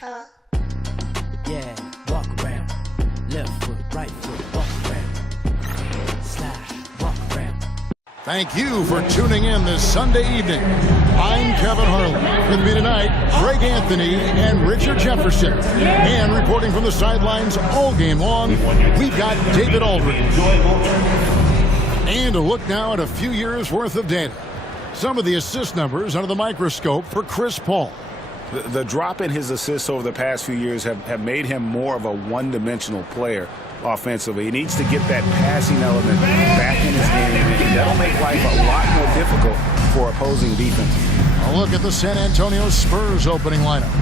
Yeah, walk around. Left foot, right foot, walk around. Slide, walk around. Thank you for tuning in this Sunday evening. I'm Kevin Harlan. With me tonight, Greg Anthony and Richard Jefferson. And reporting from the sidelines all game long, we've got David Aldridge. And a look now at a few years' worth of data. Some of the assist numbers under the microscope for Chris Paul. The drop in his assists over the past few years have made him more of a one-dimensional player offensively. He needs to get that passing element back in his game, and that'll make life a lot more difficult for opposing defense. A look at the San Antonio Spurs opening lineup.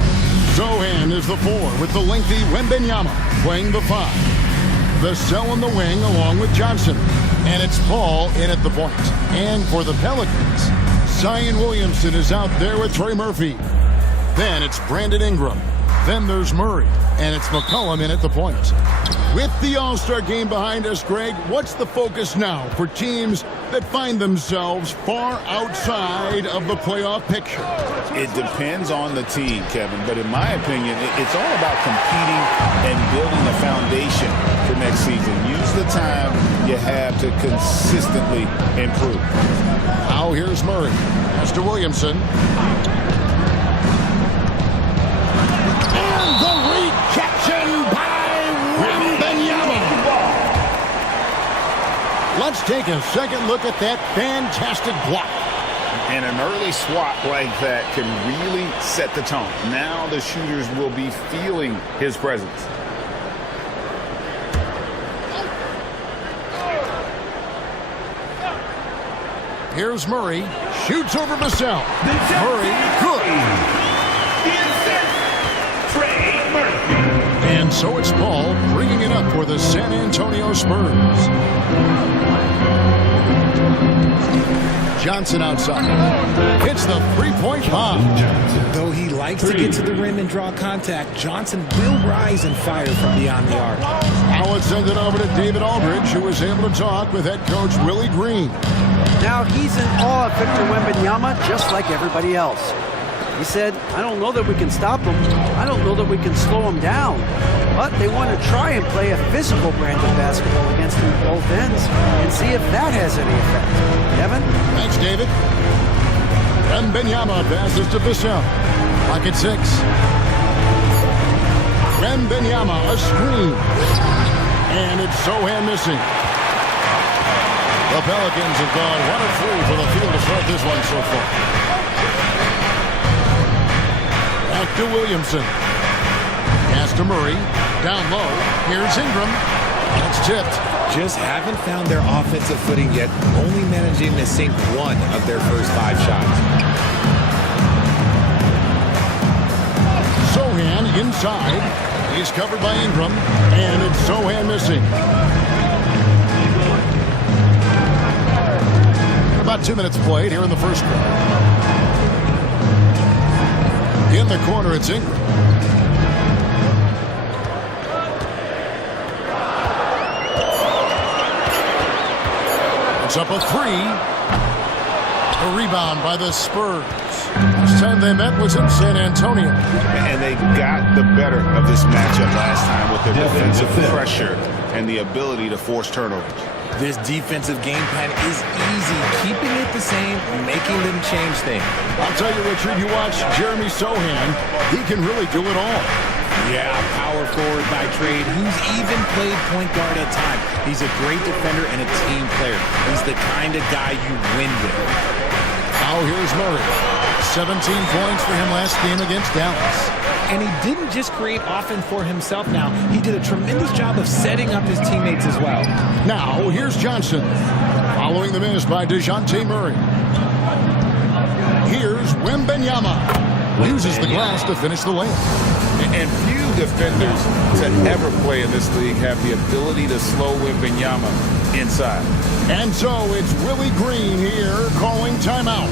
Zohan is the 4 with the lengthy Wembanyama playing the 5. Vassell in the wing along with Johnson. And it's Paul in at the point. And for the Pelicans, Zion Williamson is out there with Trey Murphy. Then it's Brandon Ingram. Then there's Murray. And it's McCollum in at the point. With the All-Star game behind us, Greg, what's the focus now for teams that find themselves far outside of the playoff picture? It depends on the team, Kevin. But in my opinion, it's all about competing and building a foundation for next season. Use the time you have to consistently improve. Now here's Murray. Pass to Williamson. And the rejection by Wembanyama. Let's take a second look at that fantastic block. And an early swat like that can really set the tone. Now the shooters will be feeling his presence. Here's Murray. Shoots over Vassell. Murray, good. And so it's Paul bringing it up for the San Antonio Spurs. Johnson outside. Hits the three-point bomb. Though he likes to get to the rim and draw contact, Johnson will rise and fire from beyond the arc. Now let's send it over to David Aldridge, who was able to talk with head coach Willie Green. Now he's in awe of Victor Wembanyama just like everybody else. He said, I don't know that we can stop him. I don't know that we can slow him down. But they want to try and play a physical brand of basketball against him both ends and see if that has any effect. Kevin? Thanks, David. Wembanyama passes to Vassell. Clock at 6. Wembanyama, a screen. And it's Zohan missing. The Pelicans have gone 1 of 3 for the field to start this one so far. Back to Williamson. Pass to Murray. Down low. Here's Ingram. That's tipped. Just haven't found their offensive footing yet, only managing to sink 1 of their first 5 shots. Zohan inside. He's covered by Ingram. And it's Zohan missing. About 2 minutes played here in the first quarter. In the corner, it's Ingram. It's up a 3. A rebound by the Spurs. Last time they met was in San Antonio. And they got the better of this matchup last time with their defensive pressure and the ability to force turnovers. This defensive game plan is easy, keeping it the same, making them change things. I'll tell you, Richard, you watch Jeremy Sohan, he can really do it all. Yeah, power forward by trade, who's even played point guard at times. He's a great defender and a team player. He's the kind of guy you win with. Now here's Murray. 17 points for him last game against Dallas. And he didn't just create offense for himself now. He did a tremendous job of setting up his teammates as well. Now, here's Johnson. Following the miss by DeJounte Murray. Here's Wembanyama. Uses the glass to finish the layup. And few defenders to ever play in this league have the ability to slow Wembanyama inside. And so it's Willie Green here calling timeout.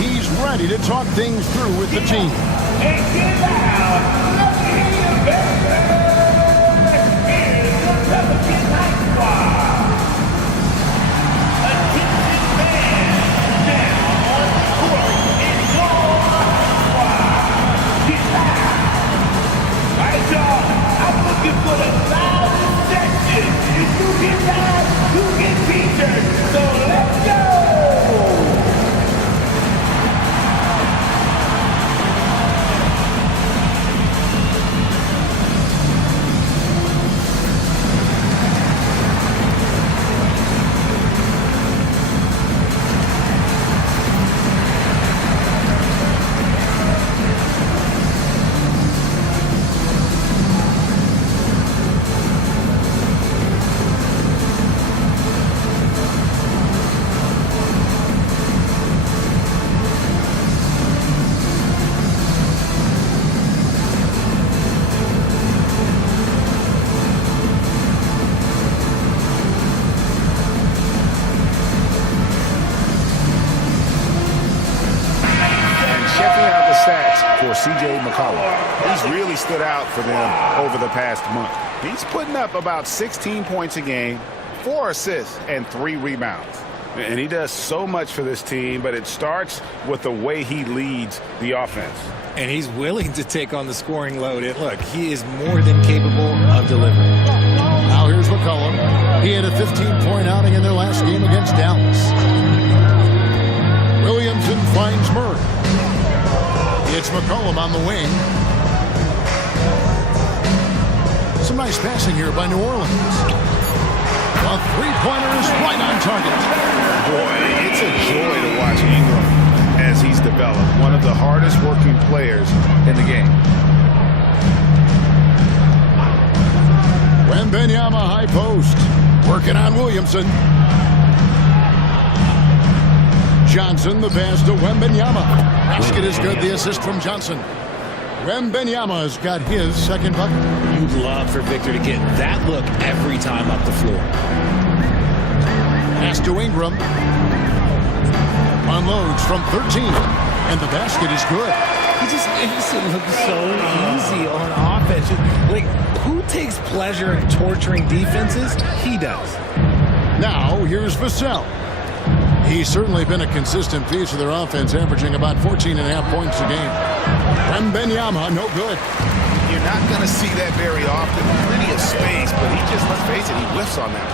He's ready to talk things through with the team. C.J. McCollum. He's really stood out for them over the past month. He's putting up about 16 points a game, 4 assists, and 3 rebounds. And he does so much for this team, but it starts with the way he leads the offense. And he's willing to take on the scoring load. And look, he is more than capable of delivering. Now here's McCollum. He had a 15-point outing in their last game against Dallas. Williamson finds Murray. It's McCollum on the wing. Some nice passing here by New Orleans. A three-pointer is right on target. Boy, it's a joy to watch Ingram as he's developed. One of the hardest working players in the game. Wembanyama high post. Working on Williamson. Johnson, the pass to Wembanyama. Basket is good. The assist from Johnson. Wembanyama's got his second bucket. You'd love for Victor to get that look every time up the floor. Pass to Ingram. Unloads from 13. And the basket is good. He just makes it look so easy on offense. Like, who takes pleasure in torturing defenses? He does. Now, here's Vassell. He's certainly been a consistent piece of their offense, averaging about 14.5 points a game. Wembanyama, no good. You're not going to see that very often. Plenty of space, but he just, let's face it, he whiffs on that.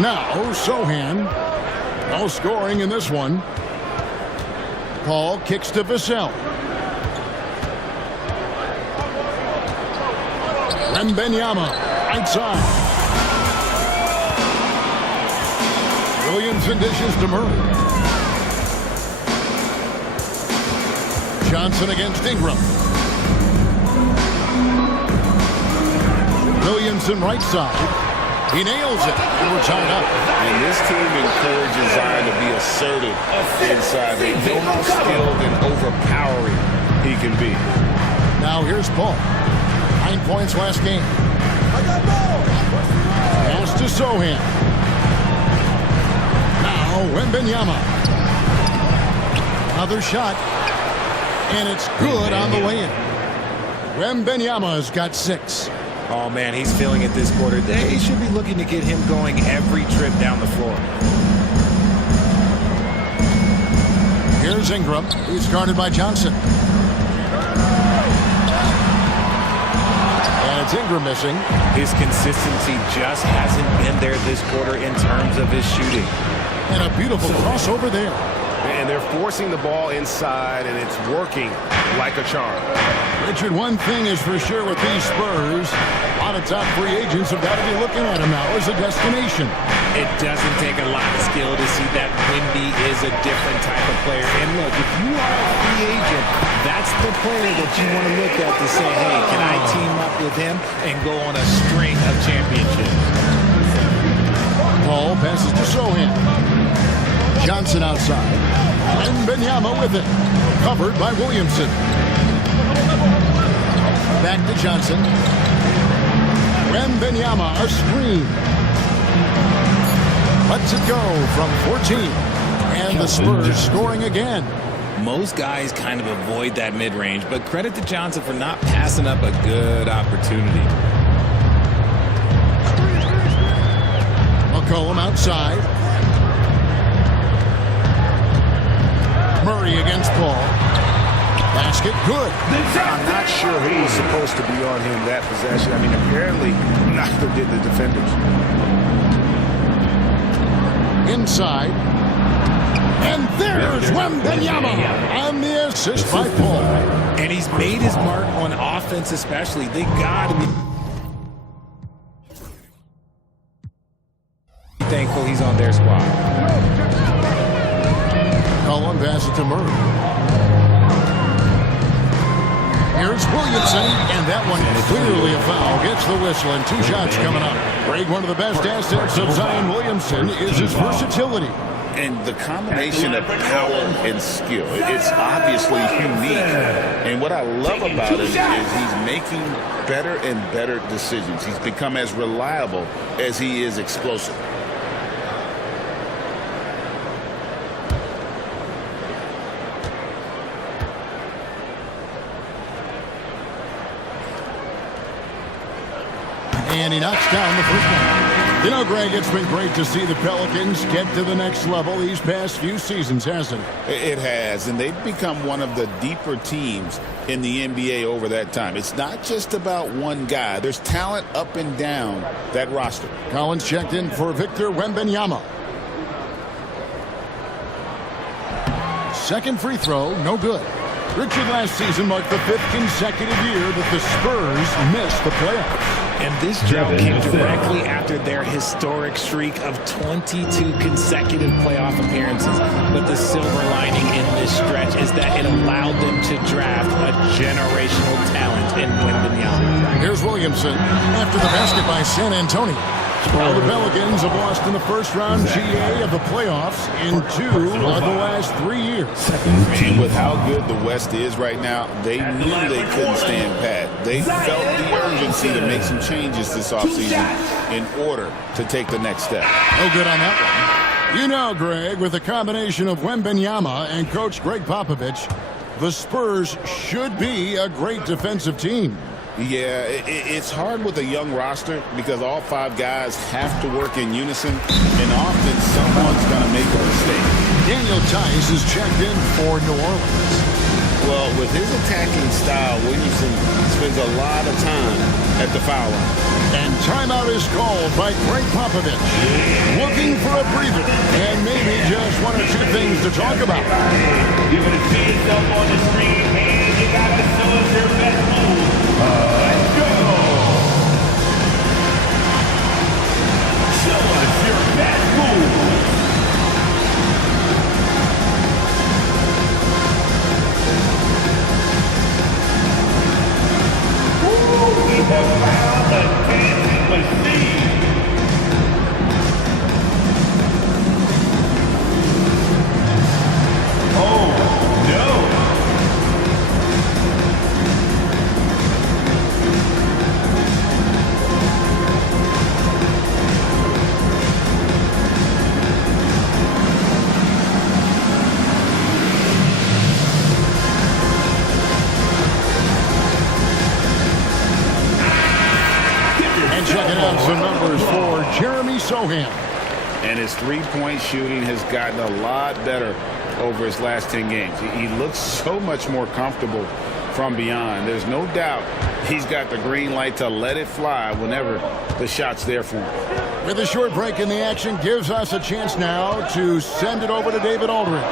Now, Sohan. No scoring in this one. Paul kicks to Vassell. Wembanyama, right side. Williamson dishes to Murray. Johnson against Ingram. Williamson right side. He nails it. And we're tied up. And this team encourages Zion to be assertive inside. They know how skilled and overpowering he can be. Now here's Paul. 9 points last game. Pass to Sohan. Wembanyama. Another shot. And it's good on the way in. Wembanyama's got 6. Oh, man, he's feeling it this quarter. They should be looking to get him going every trip down the floor. Here's Ingram. He's guarded by Johnson. And it's Ingram missing. His consistency just hasn't been there this quarter in terms of his shooting. And a beautiful crossover there. And they're forcing the ball inside, and it's working like a charm. Richard, one thing is for sure with these Spurs, a lot of top free agents have got to be looking at him now as a destination. It doesn't take a lot of skill to see that Wemby is a different type of player. And look, if you are a free agent, that's the player that you want to look at to say, hey, can I team up with him and go on a string of championships? Paul passes to Sohan. Johnson outside. And Wembanyama with it. Covered by Williamson. Back to Johnson. Wembanyama, a screen. Lets it go from 14. And the Spurs scoring again. Most guys kind of avoid that mid-range, but credit to Johnson for not passing up a good opportunity. McCollum outside. Murray against Paul. Basket good. I'm not sure who was supposed to be on him that possession. I mean, apparently neither did the defenders. Inside. And there's Wembanyama on the assist by Paul. And he's made his mark on offense especially. They got to be thankful he's on their squad. Cullen passes it to Murray. Here's Williamson, and that one clearly a foul. Gets the whistle, and 2 shots coming up. Greg, one of the best assets of Zion Williamson is his versatility. And the combination of power and skill, it's obviously unique. And what I love about it is he's making better and better decisions. He's become as reliable as he is explosive. And he knocks down the first one. You know, Greg, it's been great to see the Pelicans get to the next level these past few seasons, hasn't it? It has, and they've become one of the deeper teams in the NBA over that time. It's not just about one guy. There's talent up and down that roster. Collins checked in for Victor Wembanyama. Second free throw, no good. Richard, last season marked the 5th consecutive year that the Spurs missed the playoffs. And this drought came directly after their historic streak of 22 consecutive playoff appearances. But the silver lining in this stretch is that it allowed them to draft a generational talent in Wembanyama. Here's Williamson after the basket by San Antonio. Well, the Pelicans have lost in the first round GA of the playoffs in 2 of the last 3 years. And with how good the West is right now, they knew they couldn't stand pat. They felt the urgency to make some changes this offseason in order to take the next step. No good on that one. You know, Greg, with a combination of Wembanyama and Coach Greg Popovich, the Spurs should be a great defensive team. Yeah, it's hard with a young roster because all 5 guys have to work in unison, and often someone's going to make a mistake. Daniel Tice is checked in for New Orleans. Well, with his attacking style, Williamson spends a lot of time at the foul line. And timeout is called by Greg Popovich. Looking for a breather and maybe just 1 or 2 things to talk about. You're going to see yourself on the screen, and you got to show us your best move. Let's go! Show us your best move. We have found the dancing machine. Oh, no. Checking out some numbers for Jeremy Sohan. And his three-point shooting has gotten a lot better over his last 10 games. He looks so much more comfortable from beyond. There's no doubt he's got the green light to let it fly whenever the shot's there for him. With a short break in the action, gives us a chance now to send it over to David Aldridge.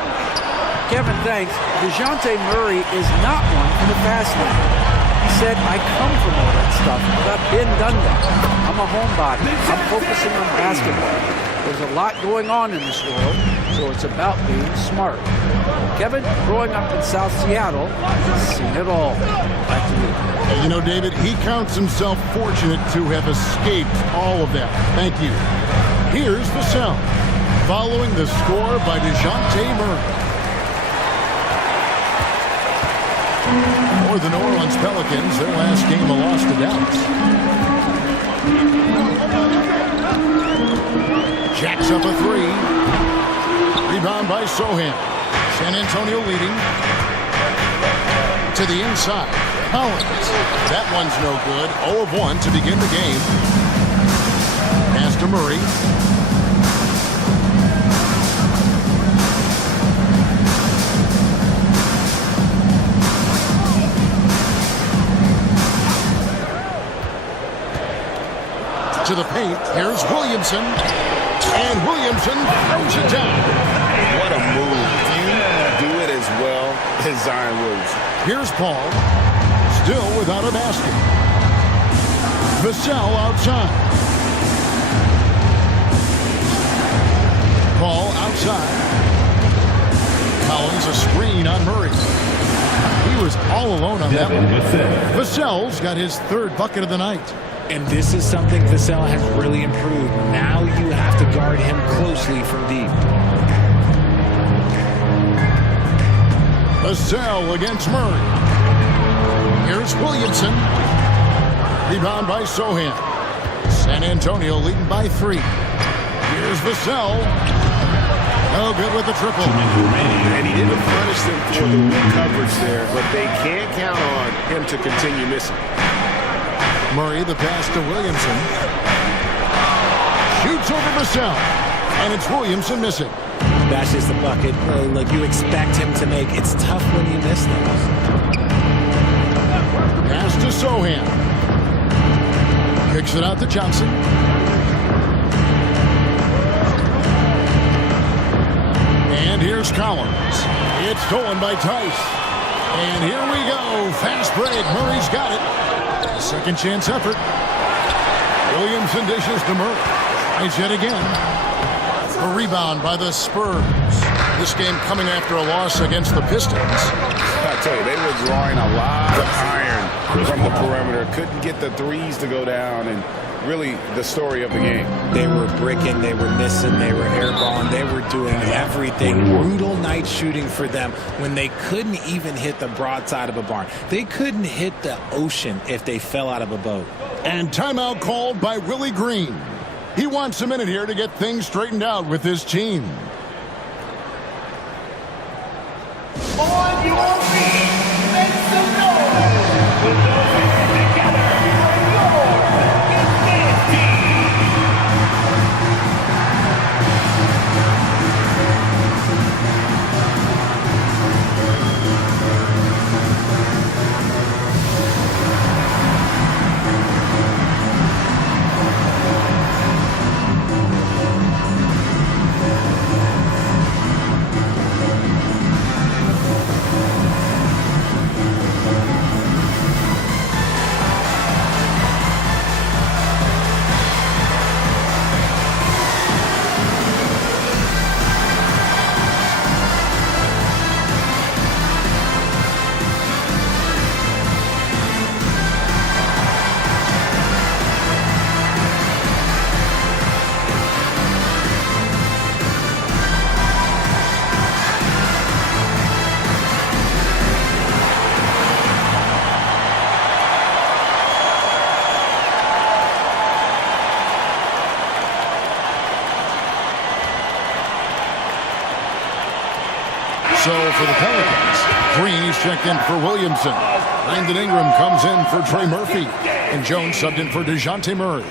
Kevin, thanks. DeJounte Murray is not one for the fast lane. He said, I come from all that stuff, but I've been done that. I'm a homebody. I'm focusing on basketball. There's a lot going on in this world, so it's about being smart. Kevin, growing up in South Seattle, he's seen it all. Back to you. You know, David, he counts himself fortunate to have escaped all of that. Thank you. Here's Vassell, following the score by DeJounte Murray. For the New Orleans Pelicans, their last game a loss to Dallas. Jacks up a 3. Rebound by Sohan. San Antonio leading. To the inside. Collins. That one's no good. 0 of 1 to begin the game. Pass to Murray. To the paint, here's Williamson, and Williamson throws it down. What a move. You do it as well as Zion Williamson. Here's Paul, still without a basket. Vassell outside. Paul outside. Collins a screen on Murray. He was all alone on that one. Vassell's got his 3rd bucket of the night. And this is something Vassell has really improved. Now you have to guard him closely from deep. Vassell against Murray. Here's Williamson. Rebound by Sohan. San Antonio leading by 3. Here's Vassell. No good with the triple. And he didn't punish them for the weak coverage there, but they can't count on him to continue missing. Murray, the pass to Williamson. Shoots over Vassell. And it's Williamson missing. Bashes the bucket. Look, you expect him to make. It's tough when you miss those. Pass to Sohan. Kicks it out to Johnson. And here's Collins. It's stolen by Tice. And here we go. Fast break. Murray's got it. Second chance effort. Williamson dishes to Murray. Tries yet again. A rebound by the Spurs. This game coming after a loss against the Pistons. I tell you, they were drawing a lot of iron from the perimeter. Couldn't get the threes to go down, and really the story of the game. They were bricking, they were missing, they were airballing, they were doing everything. Brutal night shooting for them when they couldn't even hit the broadside of a barn. They couldn't hit the ocean if they fell out of a boat. And timeout called by Willie Green. He wants a minute here to get things straightened out with his team. On your feet, make some noise. Put those hands together for your Pelicans team. So for the Pelicans, Green is checked in for Williamson. Brandon Ingram comes in for Trey Murphy. And Jones subbed in for DeJounte Murray.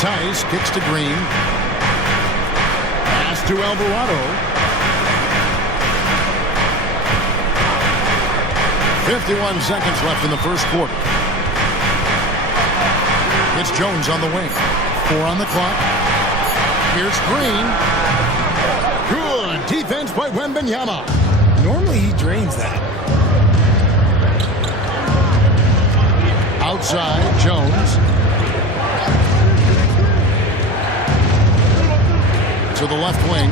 Tice kicks to Green. Pass to Alvarado. 51 seconds left in the first quarter. It's Jones on the wing. 4 on the clock. Here's Green. Good defense by Wembanyama. Normally he drains that. Outside, Jones. To the left wing.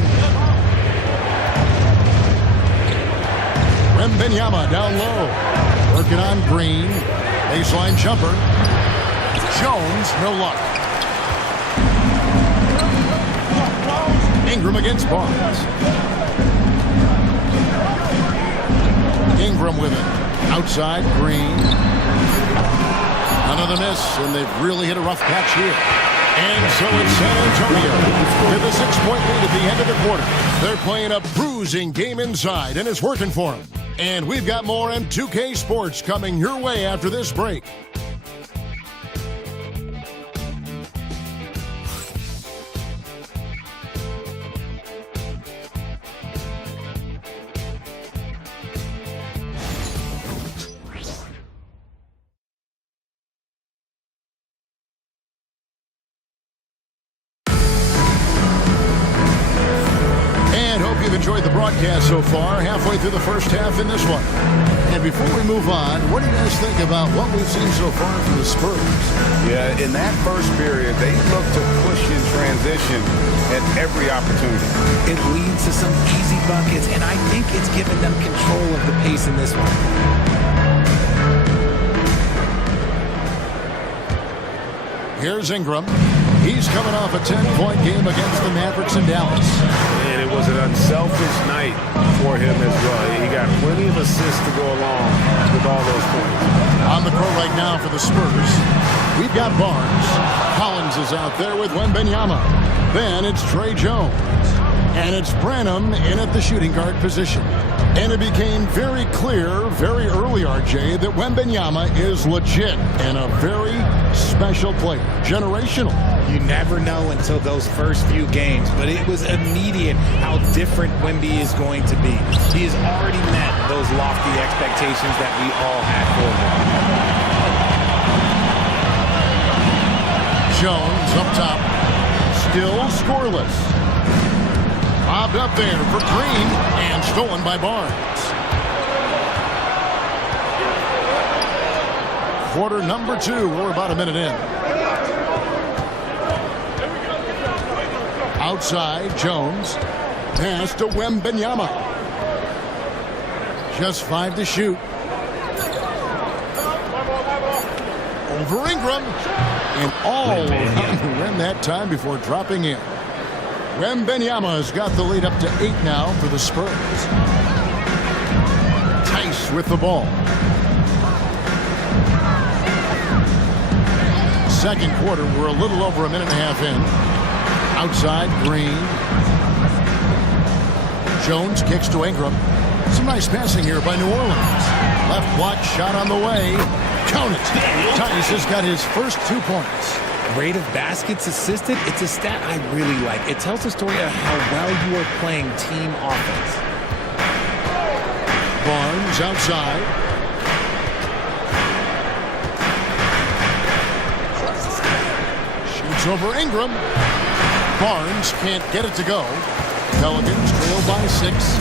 Wembanyama down low. Working on Green. Baseline jumper. Jones, no luck. Ingram against Barnes. Ingram with it. Outside, Green. Another miss, and they've really hit a rough patch here. And so it's San Antonio with a 6-point lead at the end of the quarter. They're playing a bruising game inside, and it's working for them. And we've got more M2K Sports coming your way after this break. Enjoyed the broadcast so far, halfway through the first half in this one. And before we move on, what do you guys think about what we've seen so far from the Spurs? Yeah, in that first period, they looked to push in transition at every opportunity. It leads to some easy buckets, and I think it's given them control of the pace in this one. Here's Ingram. He's coming off a 10-point game against the Mavericks in Dallas. And it was an unselfish night for him as well. He got plenty of assists to go along with all those points. On the court right now for the Spurs, we've got Barnes. Collins is out there with Wembanyama. Then it's Trey Jones. And it's Branham in at the shooting guard position. And it became very clear very early, RJ, that Wembanyama is legit and a very special player. Generational. You never know until those first few games, but it was immediate how different Wemby is going to be. He has already met those lofty expectations that we all had for him. Jones up top. Still scoreless. Bobbed up there for Green and stolen by Barnes. Quarter number 2. We're about a minute in. Outside, Jones. Pass to Wembanyama. Just 5 to shoot. Over Ingram. And all around the rim that time before dropping in. Wembanyama's got the lead up to 8 now for the Spurs. Tice with the ball. Second quarter, we're a little over a minute and a half in. Outside, Green. Jones kicks to Ingram. Some nice passing here by New Orleans. Left block shot on the way. Count it. Tice has got his first 2 points. Rate of baskets assisted, it's a stat I really like. It tells a story of how well you are playing team offense. Barnes outside. Shoots over Ingram. Barnes can't get it to go. Pelicans trail by 6.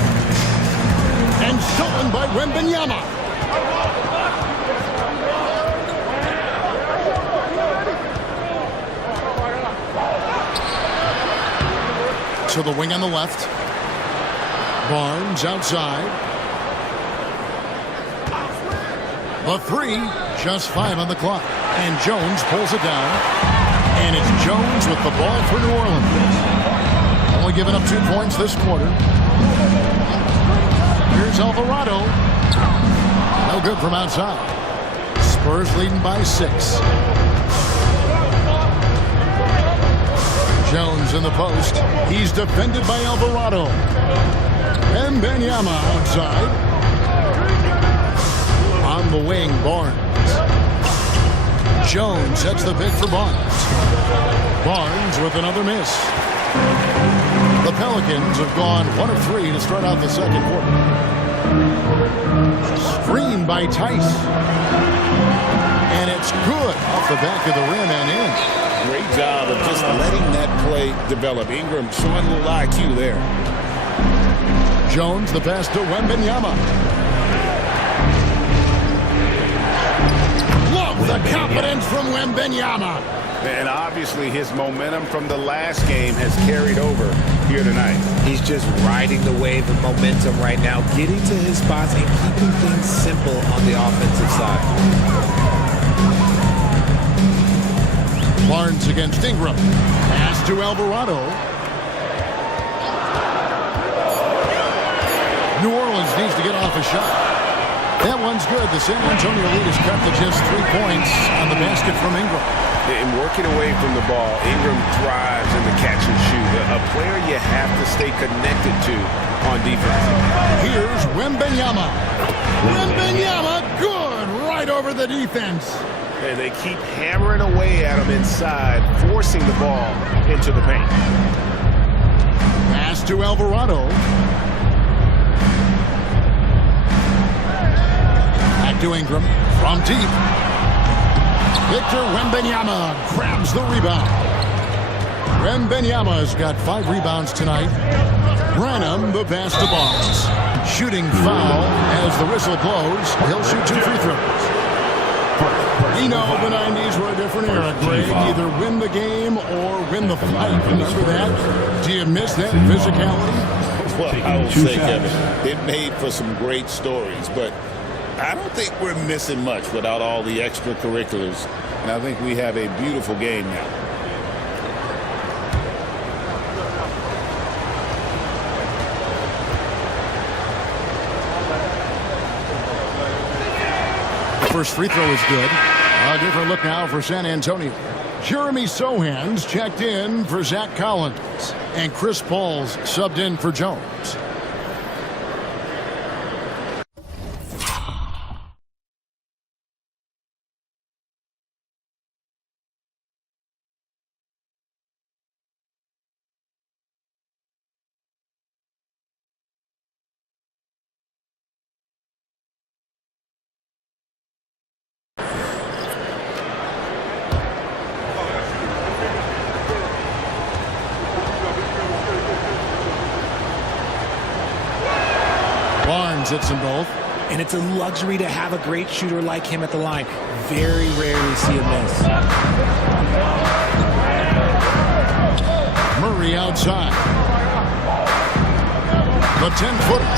And stolen by Wembanyama. To the wing on the left. Barnes outside. The 3, just 5 on the clock. And Jones pulls it down. And it's Jones with the ball for New Orleans. Only giving up 2 points this quarter. Here's Alvarado. No good from outside. Spurs leading by 6. Jones in the post. He's defended by Alvarado. Wembanyama outside. On the wing, Barnes. Jones sets the pick for Barnes. Barnes with another miss. The Pelicans have gone 1 of 3 to start out the second quarter. Screen by Tice. And it's good off the back of the rim and in. Great job of just letting that play develop. Ingram showing a little IQ there. Jones, the pass to Wembanyama. Love the confidence from Wembanyama. And obviously his momentum from the last game has carried over here tonight. He's just riding the wave of momentum right now, getting to his spots and keeping things simple on the offensive side. Barnes against Ingram. Pass to Alvarado. New Orleans needs to get off a shot. That one's good. The San Antonio lead is cut to just 3 points on the basket from Ingram. In working away from the ball, Ingram thrives in the catch and shoot. A player you have to stay connected to on defense. Here's Wembanyama. Wembanyama, good, right over the defense. And they keep hammering away at him inside, forcing the ball into the paint. Pass to Alvarado. Back to Ingram from deep. Victor Wembanyama grabs the rebound. Wembanyama's got 5 rebounds tonight. Branham, the pass to Barnes. Shooting foul as the whistle blows. He'll shoot 2 free throws. You know, the 90s were a different era, Greg. Either win the game or win the fight. Remember that? Do you miss that physicality? Well, I will say, Kevin, it made for some great stories, but I don't think we're missing much without all the extracurriculars. And I think we have a beautiful game now. first free throw is good. A different look now for San Antonio. Jeremy Sohan's checked in for Zach Collins. And Chris Paul's subbed in for Jones. Barnes hits them both. And it's a luxury to have a great shooter like him at the line. Very rarely see a miss. Murray outside. The 10-footer.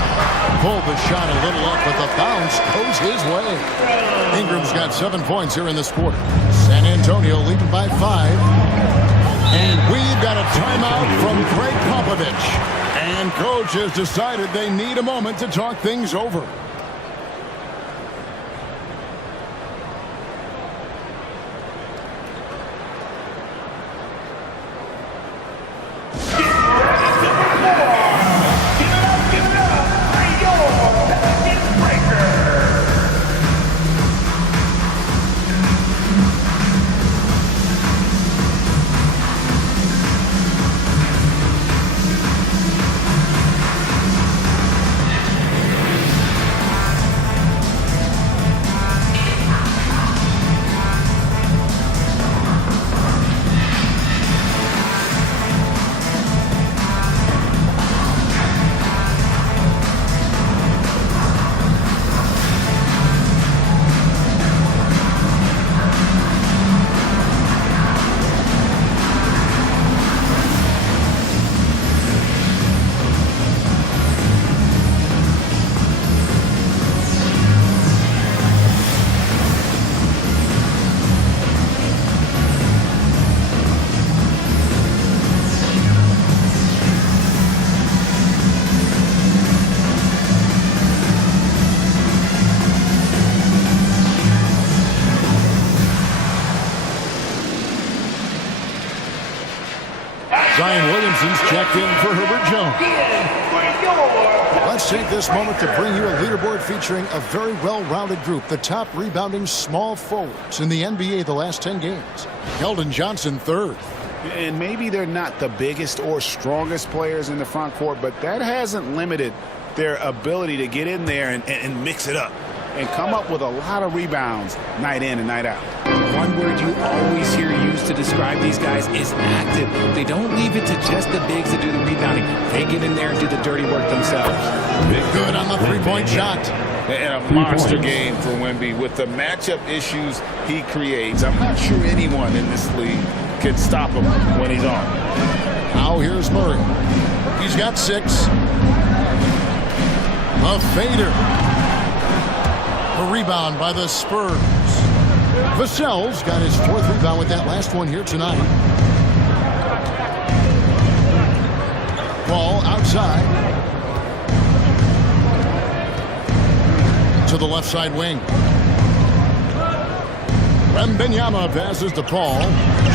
Pulled the shot a little up, but the bounce goes his way. Ingram's got 7 points here in this quarter. San Antonio leading by 5. And we've got a timeout from Greg Popovich. And coach has decided they need a moment to talk things over. Zion Williamson's checked in for Herbert Jones. Let's take this moment to bring you a leaderboard featuring a very well-rounded group. The top rebounding small forwards in the NBA the last 10 games. Keldon Johnson third. And maybe they're not the biggest or strongest players in the front court, but that hasn't limited their ability to get in there and mix it up and come up with a lot of rebounds night in and night out. One word you always hear used to describe these guys is active. They don't leave it to just the bigs to do the rebounding. They get in there and do the dirty work themselves. Good on the three-point shot. And a monster game for Wemby with the matchup issues he creates. I'm not sure anyone in this league can stop him when he's on. Now here's Murray. He's got 6. A fader. A rebound by the Spurs. Vassell's got his 4th rebound with that last one here tonight. Ball outside. To the left side wing. Wembanyama passes to Paul.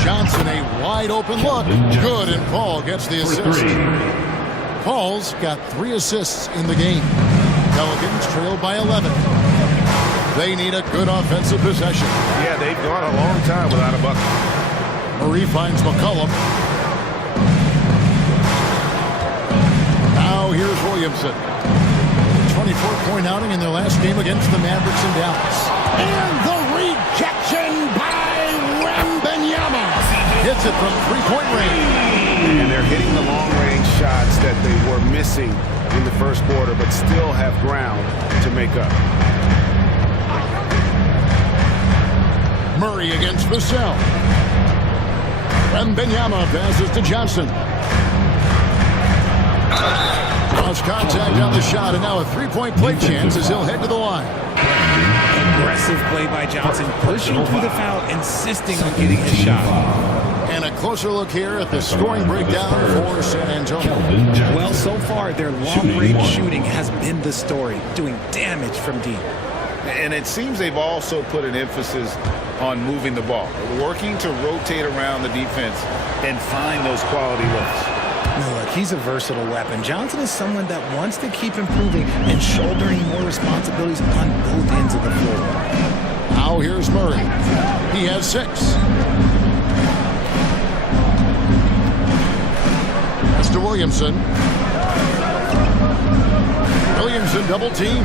Johnson a wide open look. Good, and Paul gets the assist. Paul's got 3 assists in the game. Pelicans trail by 11. They need a good offensive possession. Yeah, they've gone a long time without a bucket. Murray finds McCollum. Now here's Williamson. 24-point outing in their last game against the Mavericks in Dallas. And the rejection by Wembanyama. Hits it from 3-point range. And they're hitting the long-range shots that they were missing in the first quarter, but still have ground to make up. Murray against Vassell. Wembanyama passes to Johnson. Lost contact on the shot, and now a 3-point play chance as he'll head to the line. Aggressive play by Johnson, pushing through the foul, insisting on getting his shot. And a closer look here at the scoring breakdown for San Antonio. Well, so far, their long-range shooting has been the story, doing damage from deep. And it seems they've also put an emphasis on moving the ball, working to rotate around the defense and find those quality looks. Now look, he's a versatile weapon. Johnson is someone that wants to keep improving and shouldering more responsibilities on both ends of the floor. Now here's Murray. He has 6. That's to Williamson. Williamson double team.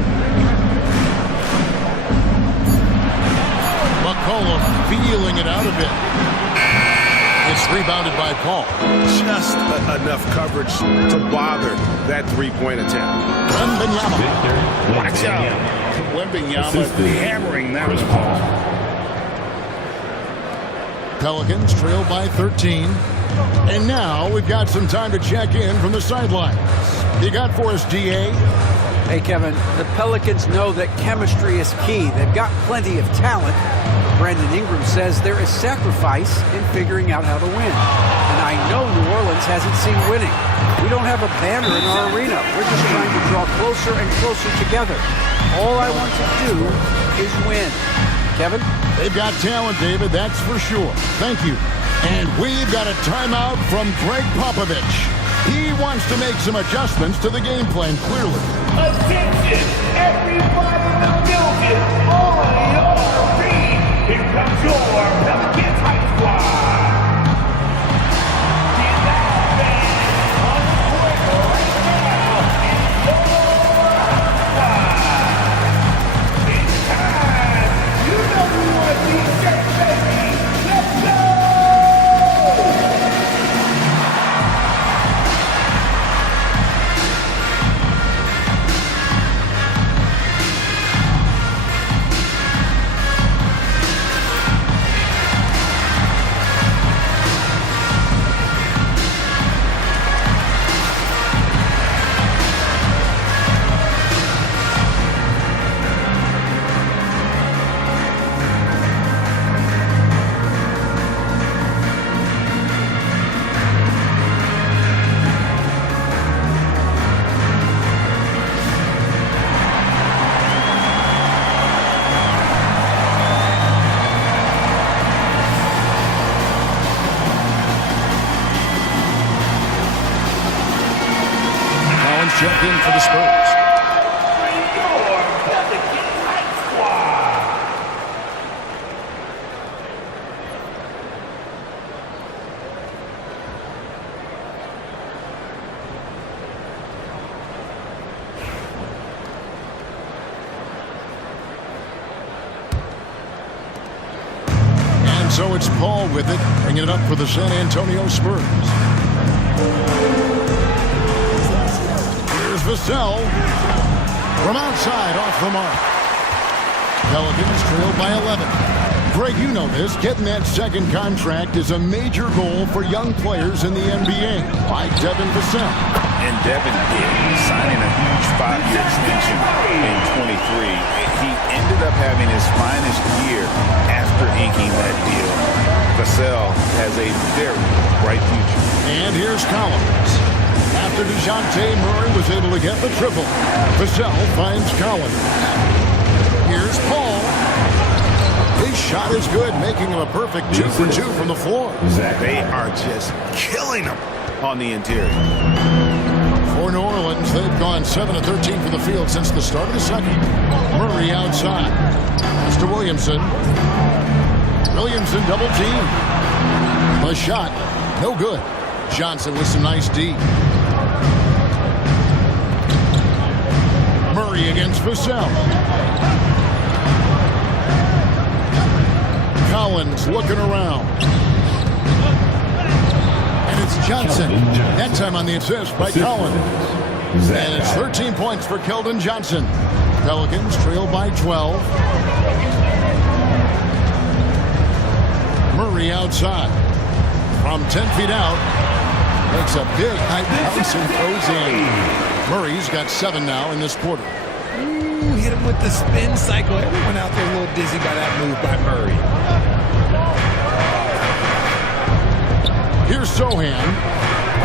McCollum feeling it out a bit. It's rebounded by Paul. Just enough coverage to bother that three-point attempt. Wembanyama. Watch out. Wembanyama hammering that ball. Pelicans trail by 13. And now we've got some time to check in from the sidelines. You got for us, DA? Hey, Kevin, the Pelicans know that chemistry is key. They've got plenty of talent. Brandon Ingram says there is sacrifice in figuring out how to win. And I know New Orleans hasn't seen winning. We don't have a banner in our arena. We're just trying to draw closer and closer together. All I want to do is win. Kevin? They've got talent, David, that's for sure. Thank you. And we've got a timeout from Greg Popovich. He wants to make some adjustments to the game plan, clearly. Attention, everybody in the building, on your feet. Here comes your Pelicans Hype Squad. Get that band on the court right now. It's your squad. It's time. You know we want to be set, baby. Let's go! Check in for the Spurs. Your Pelicans Hype Squad. And so it's Paul with it, bringing it up for the San Antonio Spurs. Vassell from outside off the mark. Pelicans trail by 11. Greg, you know this. Getting that second contract is a major goal for young players in the NBA, like Devin Vassell. And Devin did, signing a huge 5-year extension in 23. He ended up having his finest year after inking that deal. Vassell has a very bright future. And here's Collins. After DeJounte Murray was able to get the triple, Vassell finds Collins. Here's Paul. His shot is good, making him a perfect 2 for 2 from the floor. They are just killing them on the interior. For New Orleans, they've gone 7 of 13 from the field since the start of the second. Murray outside. That's to Williamson. Williamson double team. A shot, no good. Johnson with some nice D. Murray against Vassell. Collins looking around. And it's Johnson. That time on the assist by Collins. And it's 13 points for Keldon Johnson. Pelicans trail by 12. Murray outside. From 10 feet out. Makes a big high bounce and goes in. Murray's got 7 now in this quarter. Ooh, hit him with the spin cycle. Everyone out there a little dizzy by that move by Murray. Here's Sohan.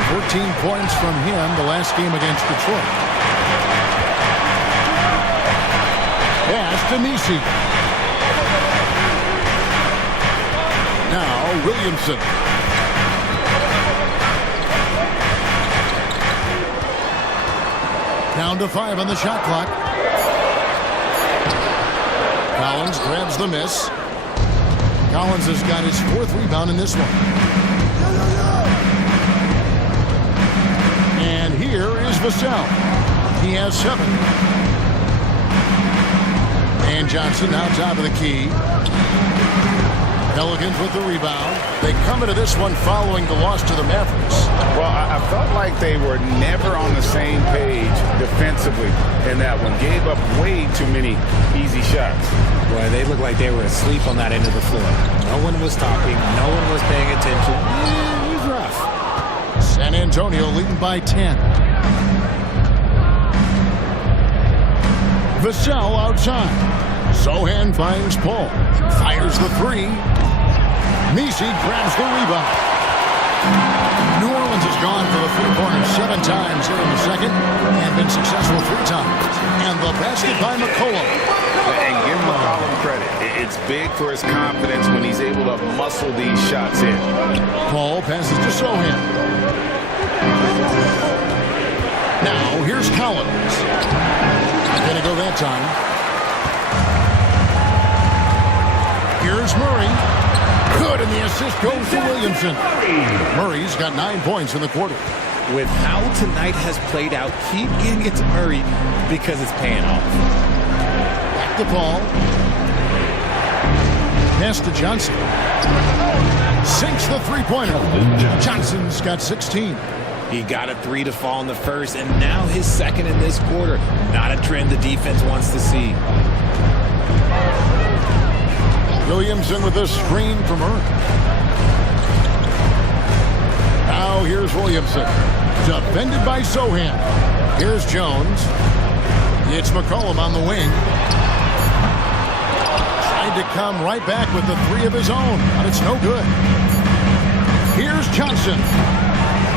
14 points from him the last game against Detroit. Pass to Misi. Now Williamson. Down to 5 on the shot clock. Collins grabs the miss. Collins has got his 4th rebound in this one. And here is Vassell. He has 7. And Johnson now top of the key. Pelicans with the rebound. They come into this one following the loss to the Mavericks. Well, I felt like they were never on the same page defensively in that one. Gave up way too many easy shots. Boy, they looked like they were asleep on that end of the floor. No one was talking. No one was paying attention. It was rough. San Antonio leading by 10. Vassell outside. Sohan finds Paul. Fires the 3. Misi grabs the rebound. New Orleans has gone for the 3-pointer 7 times here in the second and been successful 3 times. And the basket by McCollum. And give McCollum credit. It's big for his confidence when he's able to muscle these shots in. Paul passes to Sohan. Now here's Collins. Not going to go that time. Here's Murray. Good, and the assist goes to Williamson. Murray's got 9 points in the quarter. With how tonight has played out, keep getting it to Murray because it's paying off. Back to Paul. Pass to Johnson. Sinks the 3-pointer. Johnson's got 16. He got a 3 to fall in the first, and now his 2nd in this quarter. Not a trend the defense wants to see. Williamson with a screen from Earth. Now here's Williamson. Defended by Sohan. Here's Jones. It's McCollum on the wing. Tried to come right back with the 3 of his own, but it's no good. Here's Johnson.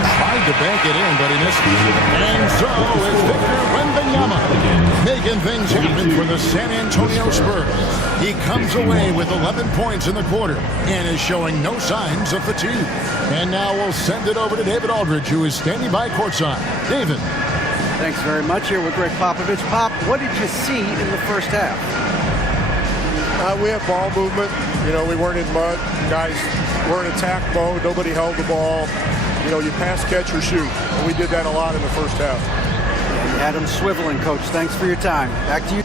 Tried to bank it in, but he missed it. And so is Victor Wembanyama making things happen for the San Antonio Spurs. He comes away with 11 points in the quarter and is showing no signs of fatigue. And now we'll send it over to David Aldridge, who is standing by courtside. David. Thanks very much. Here with Greg Popovich. Pop, what did you see in the first half? We have ball movement. You know, we weren't in mud. Guys were in attack mode. Nobody held the ball. You know, you pass, catch, or shoot. And we did that a lot in the first half. And you had them swiveling, Coach. Thanks for your time. Back to you.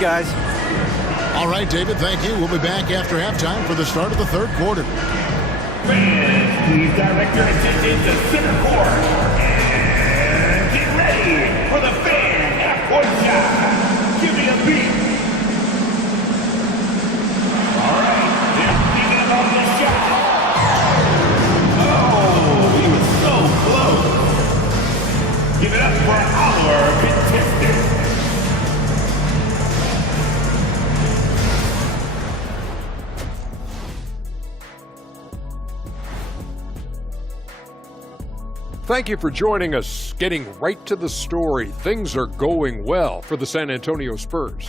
Guys. All right, David, thank you. We'll be back after halftime for the start of the third quarter. Fans, please direct your attention to center court. And get ready for the fan half-court shot. Give me a beat. All right, they're thinking about the shot. Oh, he was so close. Give it up for our contestant. Thank you for joining us. Getting right to the story, things are going well for the San Antonio Spurs.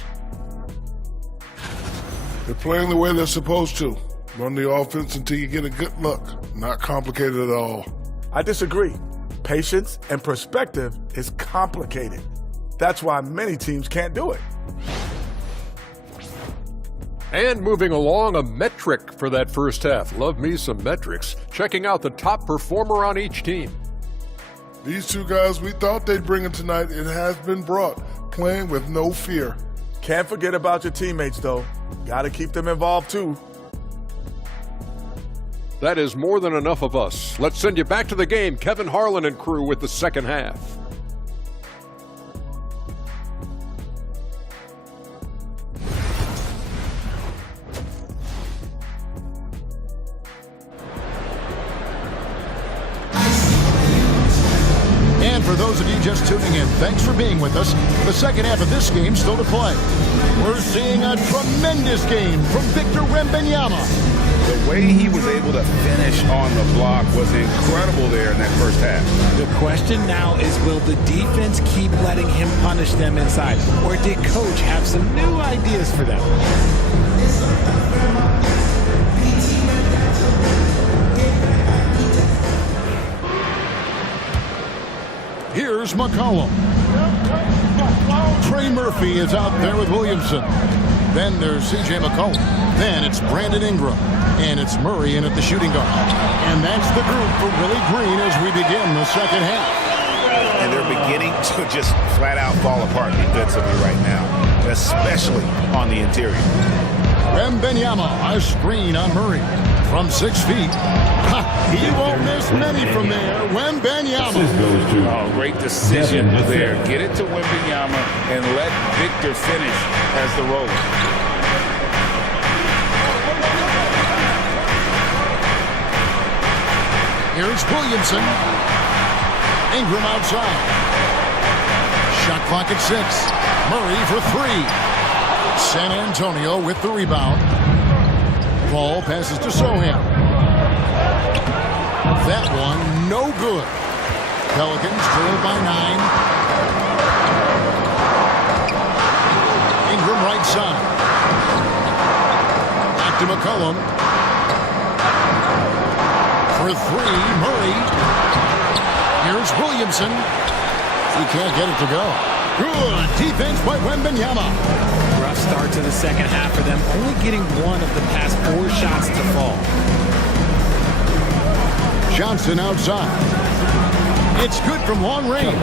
They're playing the way they're supposed to. Run the offense until you get a good look. Not complicated at all. I disagree. Patience and perspective is complicated. That's why many teams can't do it. And moving along, a metric for that first half. Love me some metrics. Checking out the top performer on each team. These two guys we thought they'd bring in tonight, it has been brought. Playing with no fear. Can't forget about your teammates, though. Got to keep them involved, too. That is more than enough of us. Let's send you back to the game. Kevin Harlan and crew with the second half. And for those of you just tuning in, thanks for being with us. The second half of this game still to play. We're seeing a tremendous game from Victor Wembanyama. The way he was able to finish on the block was incredible there in that first half. The question now is, will the defense keep letting him punish them inside? Or did coach have some new ideas for them? Here's McCollum. Trey Murphy is out there with Williamson. Then there's C.J. McCollum. Then it's Brandon Ingram. And it's Murray in at the shooting guard. And that's the group for Willie Green as we begin the second half. And they're beginning to just flat out fall apart defensively right now, especially on the interior. Wembanyama, a screen on Murray. From 6 feet. He won't miss many from there. Wembanyama. Oh, great decision there. Get it to Wembanyama and let Victor finish as the roller. Here's Williamson. Ingram outside. Shot clock at 6. Murray for 3. San Antonio with the rebound. Ball passes to Sohan. That one, no good. Pelicans trail by 9. Ingram right side. Back to McCollum. For 3, Murray. Here's Williamson. He can't get it to go. Good defense by Wembanyama. Rough start to the second half for them, only getting one of the past 4 shots to fall. Johnson outside. It's good from long range.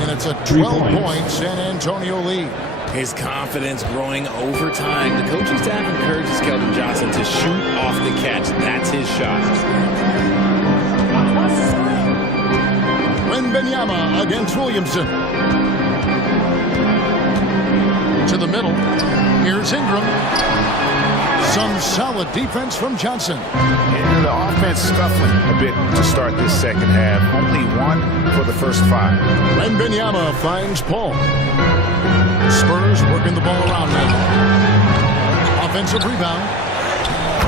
And it's a 12-point San Antonio lead. His confidence growing over time. The coaching staff encourages Keldon Johnson to shoot off the catch. That's his shot. Wembanyama against Williamson. To the middle. Here's Ingram. Some solid defense from Johnson. And the offense scuffling a bit to start this second half. Only 1 for the first 5. Wembanyama finds Paul. Spurs working the ball around now. Offensive rebound.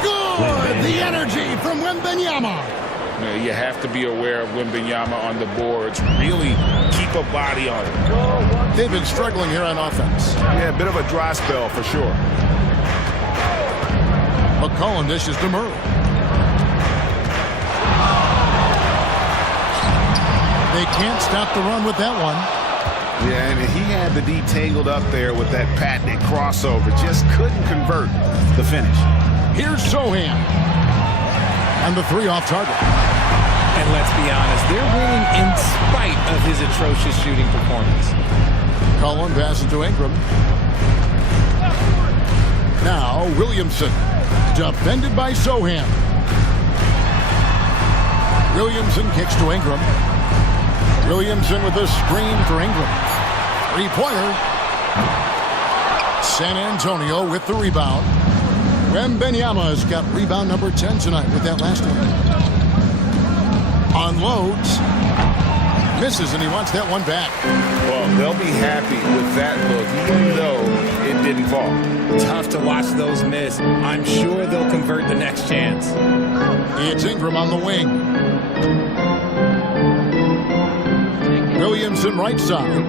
Good! The energy from Wembanyama. You have to be aware of Wembanyama on the boards. Really keep a body on it. They've been struggling here on offense. Yeah, a bit of a dry spell for sure. McCollum dishes to Murray. They can't stop the run with that one. Yeah, and he had the D tangled up there with that patented crossover. Just couldn't convert the finish. Here's Sohan. And the 3 off target. And let's be honest, they're winning in spite of his atrocious shooting performance. Cullen passes to Ingram. Now Williamson, defended by Sohan. Williamson kicks to Ingram. Williamson with a screen for Ingram. Three-pointer. San Antonio with the rebound. Wembanyama's got rebound number 10 tonight with that last one. Unloads. Misses, and he wants that one back. Well, they'll be happy with that look, even though it didn't fall. Tough to watch those miss. I'm sure they'll convert the next chance. It's Ingram on the wing. Williamson right side.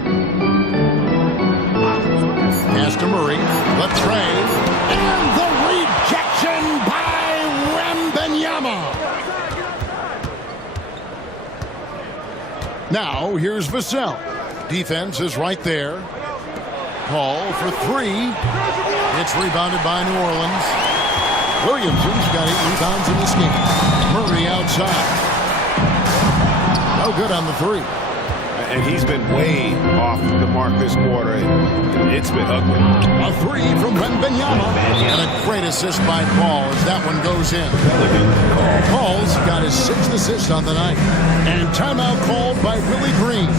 Pass to Murray. The tray. And the rejection by Wembanyama. Now, here's Vassell. Defense is right there. Paul for three. It's rebounded by New Orleans. Williamson's got 8 rebounds in this game. Murray outside. No good on the three. And he's been way off the mark this quarter. It's been ugly. A three from Wembanyama. And a great assist by Paul as that one goes in. Paul's got his 6th assist on the night. And timeout called by Willie Green.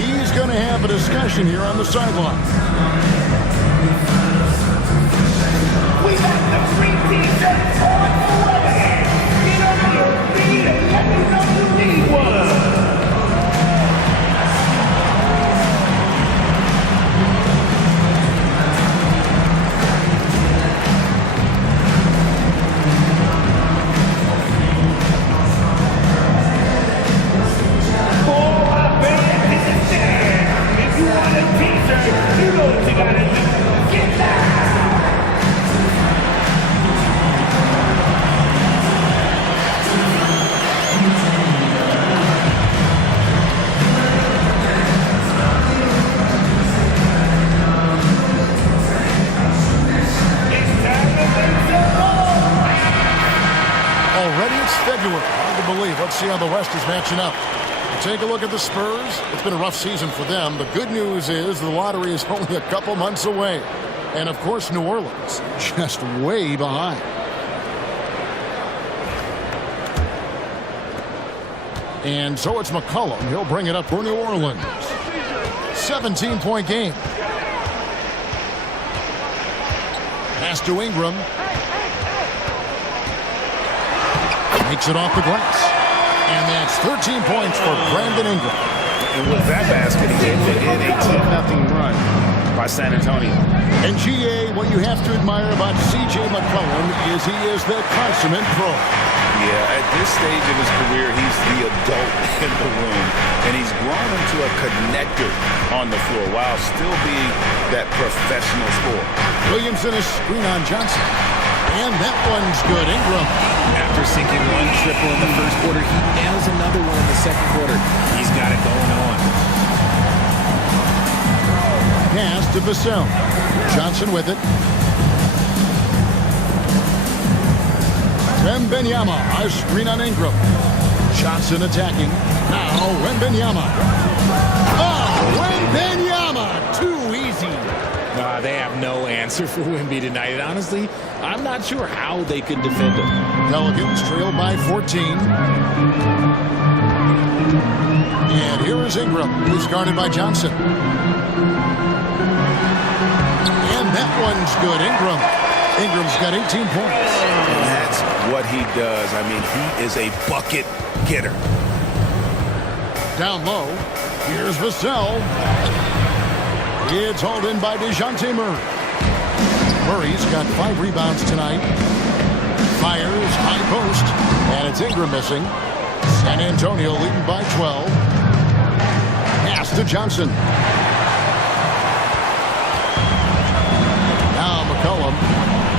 He's going to have a discussion here on the sideline. We got the free t-shirts on the way. Get over your feet and let me know you need one. Let's see how the West is matching up. Take a look at the Spurs. It's been a rough season for them. The good news is the lottery is only a couple months away. And, of course, New Orleans just way behind. And so it's McCollum. He'll bring it up for New Orleans. 17-point game. Pass to Ingram. Makes it off the glass. And that's 13 points for Brandon Ingram. And with that basket, he ended in a 10-0 run by San Antonio. And GA, what you have to admire about C.J. McCollum is he is the consummate pro. Yeah, at this stage of his career, he's the adult in the room. And he's grown into a connector on the floor while still being that professional scorer. Williamson is screen on Johnson. And that one's good. Ingram. After sinking one triple in the first quarter, he nails another one in the second quarter. He's got it going on. Pass to Vassell. Johnson with it. Wembanyama, a screen on Ingram. Johnson attacking. Now Wembanyama. Oh, Wembanyama! Too easy. They have no answer for Wemby tonight. And honestly, I'm not sure how they could defend him. Pelicans trail by 14. And here is Ingram, who's guarded by Johnson. And that one's good. Ingram's got 18 points. And that's what he does. I mean, he is a bucket getter. Down low, here's Vassell. It's hauled in by DeJounte Murray. Murray's got 5 rebounds tonight. Fires, high post, and it's Ingram missing. San Antonio leading by 12. Pass to Johnson. Now McCollum,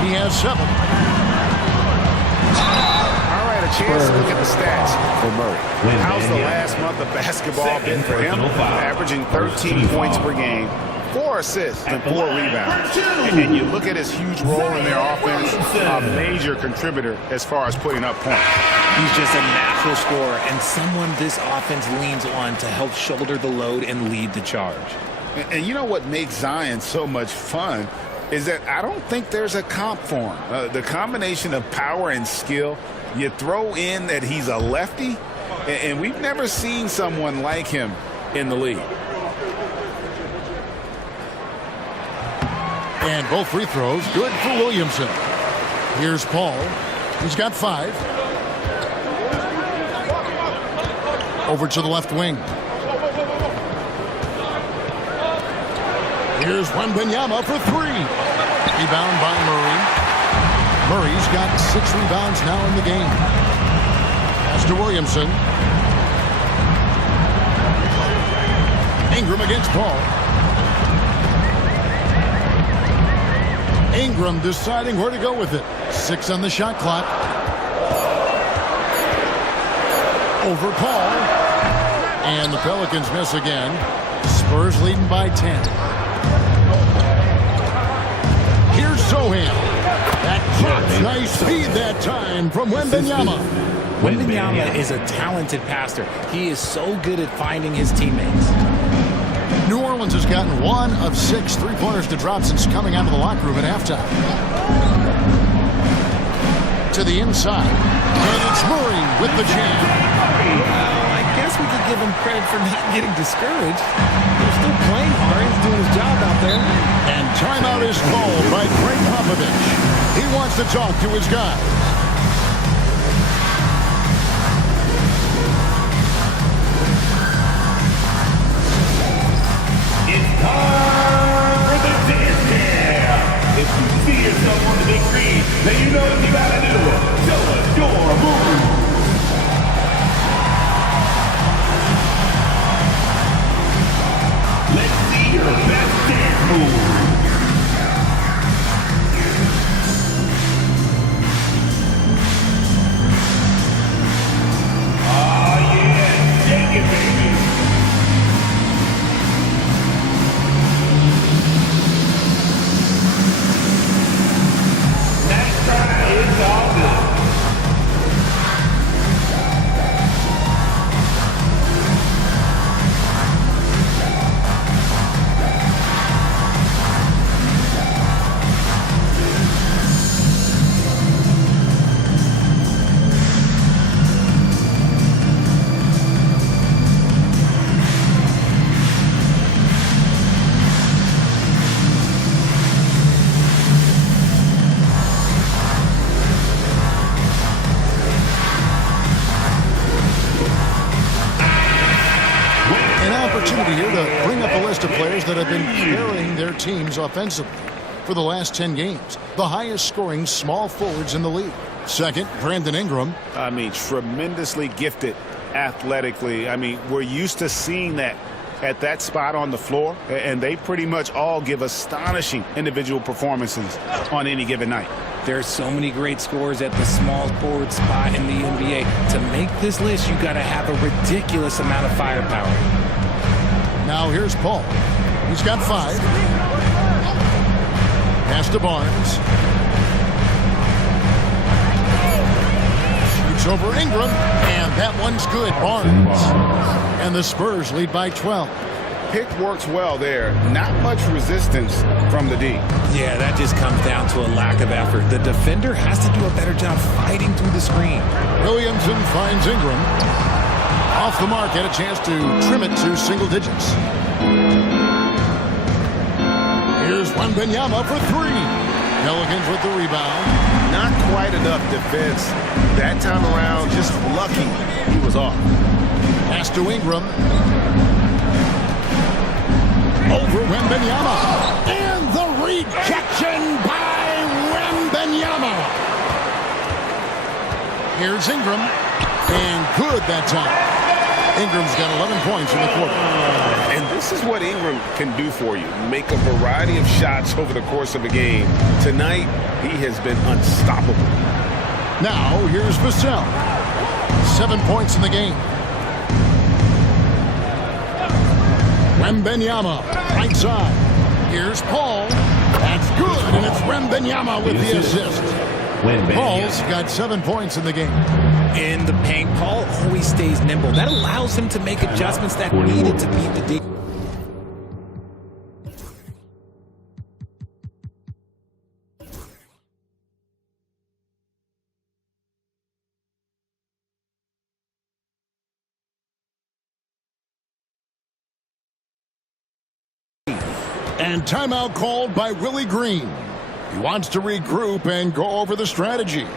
he has 7. All right, a chance to look at the stats for Murray. How's the last month of basketball been for him? Averaging 13 points per game. 4 assists and 4 rebounds. And you look at his huge role in their offense, a major contributor as far as putting up points. He's just a natural scorer and someone this offense leans on to help shoulder the load and lead the charge. And you know what makes Zion so much fun is that I don't think there's a comp for him. The combination of power and skill, you throw in that he's a lefty, and we've never seen someone like him in the league. And both free throws good for Williamson. Here's Paul. He's got 5. Over to the left wing. Here's Wembanyama for 3. Rebound by Murray. Murray's got 6 rebounds now in the game. Pass to Williamson. Ingram against Paul. Ingram deciding where to go with it. 6 on the shot clock. Over Paul. And the Pelicans miss again. Spurs leading by 10. Here's Sohan. That nice speed that time from Wembanyama. Wembanyama is a talented passer. He is so good at finding his teammates. New Orleans has gotten 1 of 6 3-pointers to drop since coming out of the locker room at halftime. To the inside. And it's Murray with the jam. I guess we could give him credit for not getting discouraged. He's still playing hard. He's doing his job out there. And timeout is called by Greg Popovich. He wants to talk to his guys. It's time for the dance cam. If you see yourself on the big screen, then you know what you gotta do. Show us your move. Let's see your best dance move. Oh yeah, shake it, baby. Next try is all good. Here to bring up a list of players that have been carrying their teams offensively for the last 10 games. The highest scoring small forwards in the league. Second, Brandon Ingram. I mean, tremendously gifted athletically. I mean, we're used to seeing that at that spot on the floor, and they pretty much all give astonishing individual performances on any given night. There's so many great scorers at the small forward spot in the NBA. To make this list, you got to have a ridiculous amount of firepower. Now here's Paul. He's got 5. Pass to Barnes. Shoots over Ingram, and that one's good. Barnes. And the Spurs lead by 12. Pick works well there. Not much resistance from the D. Yeah, that just comes down to a lack of effort. The defender has to do a better job fighting through the screen. Williamson finds Ingram. Off the mark, had a chance to trim it to single digits. Here's Wembanyama for 3. Pelicans with the rebound. Not quite enough defense. That time around, just lucky he was off. Pass to Ingram. Over Wembanyama. And the rejection by Wembanyama. Here's Ingram. And good that time. Ingram's got 11 points in the quarter. And this is what Ingram can do for you. Make a variety of shots over the course of a game. Tonight, he has been unstoppable. Now, here's Vassell. 7 points in the game. Wembanyama, right side. Here's Paul. That's good, and it's Wembanyama with the assist. Paul's got 7 points in the game. In the paint, Paul always stays nimble. That allows him to make adjustments that needed to beat the D. And timeout called by Willie Green. He wants to regroup and go over the strategy.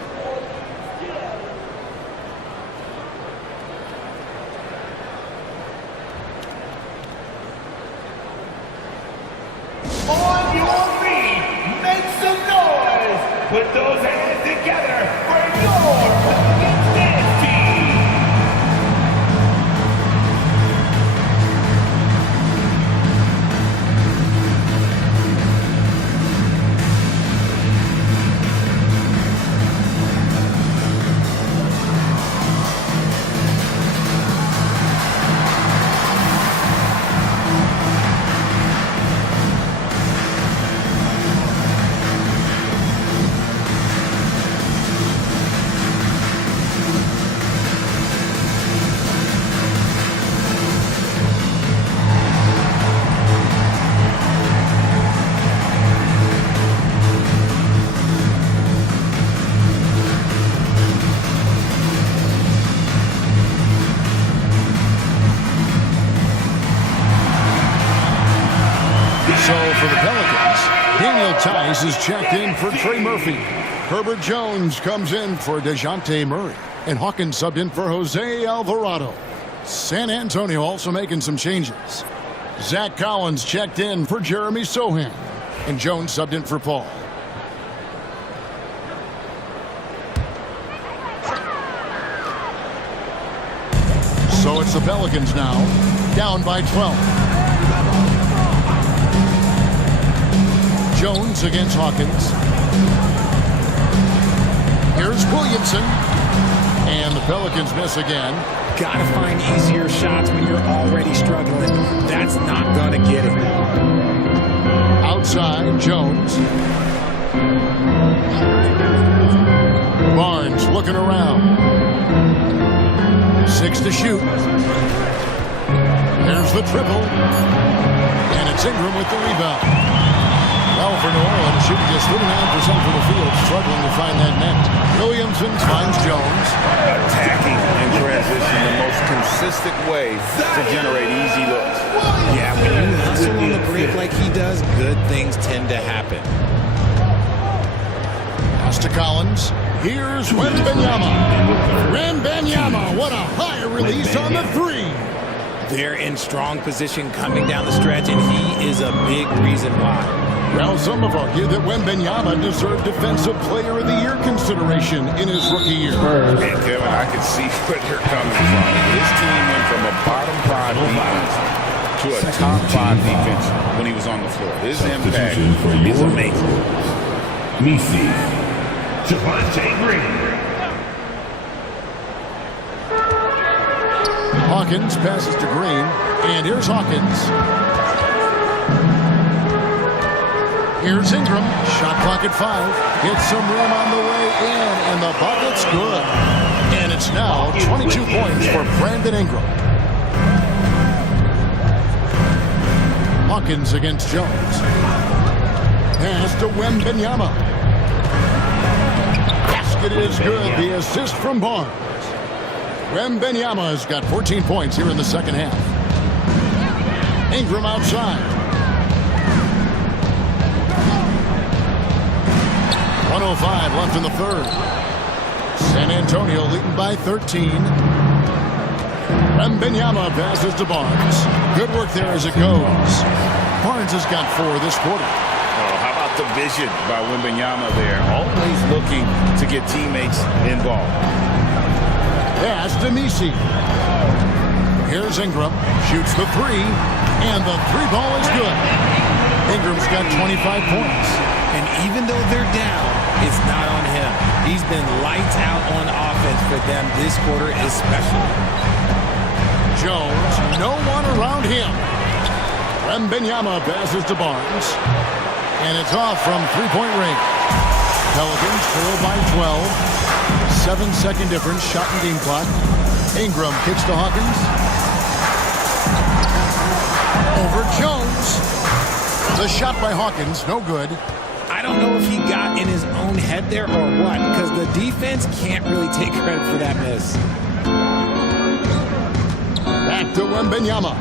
On your feet, make some noise. Put those hands together for your Pelicans dance team. So for the Pelicans, Daniel Tice is checked in for Trey Murphy. Herbert Jones comes in for DeJounte Murray. And Hawkins subbed in for Jose Alvarado. San Antonio also making some changes. Zach Collins checked in for Jeremy Sohan. And Jones subbed in for Paul. So it's the Pelicans now, down by 12. Jones against Hawkins. Here's Williamson. And the Pelicans miss again. Gotta find easier shots when you're already struggling. That's not gonna get it. Outside, Jones. Barnes looking around. 6 to shoot. There's the triple. And it's Ingram with the rebound. Well, for New Orleans, shooting just 39% from the field, struggling to find that net. Williamson finds Jones. Attacking in transition, the most consistent way to generate easy looks. Yeah, when you hustle on the break like he does, good things tend to happen. Pass to Collins. Here's Wembanyama. Wembanyama, what a high release on the three. They're in strong position coming down the stretch, and he is a big reason why. Well, some have argued that Wembanyama deserved Defensive Player of the Year consideration in his rookie year. And Kevin, I can see where they're coming from. His team went from a bottom 5 defense to a top 5 defense when he was on the floor. His impact is amazing. Misi, Javante Green. Hawkins passes to Green, and here's Hawkins. Here's Ingram. Shot clock at 5. Hits some room on the way in, and the bucket's good. And it's now 22 points for Brandon Ingram. Hawkins against Jones. Pass to Wembanyama. Basket is good. The assist from Barnes. Wembanyama has got 14 points here in the second half. Ingram outside. 1:05 left in the third. San Antonio leading by 13. Wembanyama passes to Barnes. Good work there as it goes. Barnes has got 4 this quarter. Oh, how about the vision by Wembanyama there? Always looking to get teammates involved. Pass to Misi. Here's Ingram. Shoots the 3. And the 3 ball is good. Ingram's got 25 points. And even though they're down, it's not on him. He's been lights out on offense for them this quarter especially. Jones, no one around him. Wembanyama passes to Barnes. And it's off from 3-point range. Pelicans trail by 12. 7-second difference, shot and game clock. Ingram kicks to Hawkins. Over Jones. The shot by Hawkins, no good. I don't know if he got in his own head there or what, because the defense can't really take credit for that miss. Back to Wembanyama.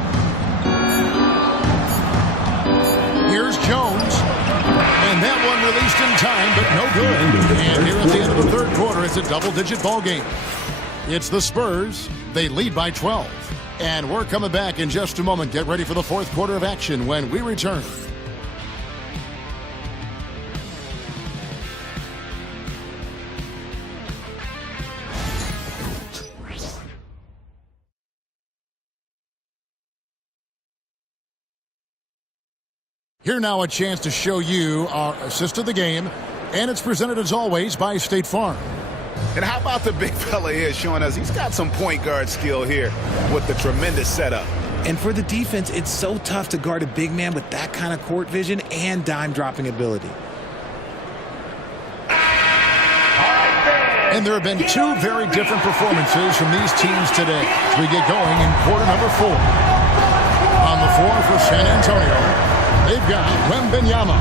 Here's Jones. And that one released in time, but no good. And here at the end of the third quarter, it's a double-digit ball game. It's the Spurs. They lead by 12. And we're coming back in just a moment. Get ready for the fourth quarter of action when we return. Here now a chance to show you our assist of the game, and it's presented as always by State Farm. And how about the big fella here showing us he's got some point guard skill here with the tremendous setup. And for the defense, it's so tough to guard a big man with that kind of court vision and dime-dropping ability. And there have been two very different performances from these teams today as we get going in quarter number 4. On the floor for San Antonio, they've got Wembanyama.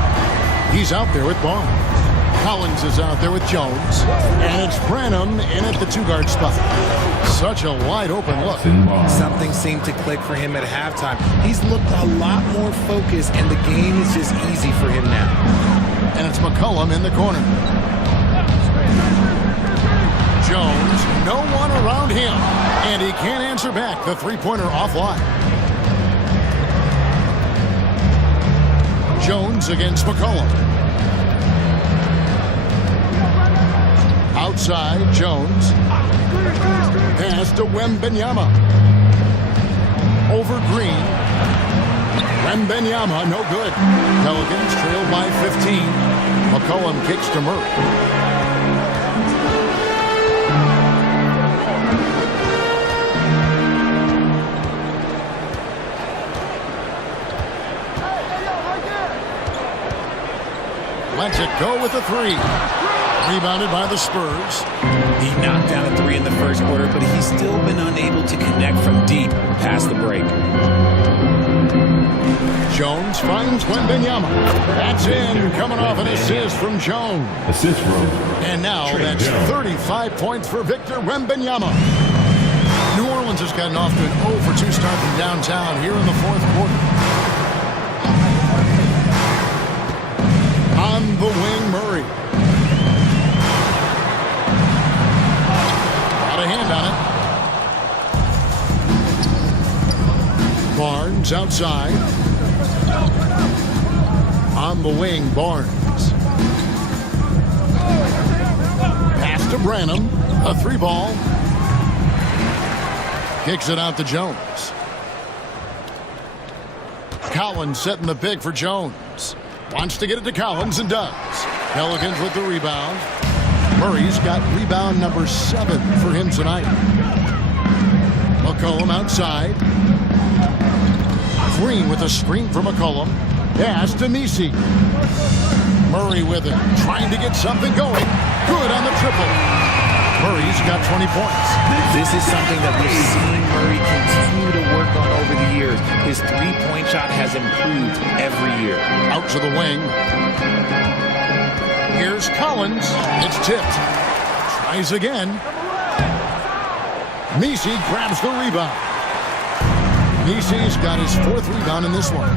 He's out there with Barnes. Collins is out there with Jones. And it's Branham in at the 2-guard spot. Such a wide-open look. Something seemed to click for him at halftime. He's looked a lot more focused, and the game is just easy for him now. And it's McCollum in the corner. Jones, no one around him. And he can't answer back. The three-pointer offline. Jones against McCollum. Outside, Jones. Pass to Wembanyama. Over Green. Wembanyama, no good. Pelicans trailed by 15. McCollum kicks to Murray. Lets it go with the 3. Rebounded by the Spurs. He knocked down a 3 in the first quarter, but he's still been unable to connect from deep past the break. Jones finds Wembanyama. That's in, coming off an assist from Jones. Assist from. And now that's 35 points for Victor Wembanyama. New Orleans has gotten off to an 0-for-2 start from downtown here in the fourth quarter. On the wing, Murray. Got a hand on it. Barnes outside. On the wing, Barnes. Pass to Branham. A 3-ball. Kicks it out to Jones. Collins setting the pick for Jones. Wants to get it to Collins and does. Pelicans with the rebound. Murray's got rebound number 7 for him tonight. McCollum outside. Green with a screen for McCollum. Pass to Misi. Murray with it. Trying to get something going. Good on the triple. Murray's got 20 points. This is something that we've seen Murray continue to work on over the years. His three-point shot has improved every year. Out to the wing. Here's Collins. It's tipped. Tries again. Misi grabs the rebound. Misi's got his 4th rebound in this one.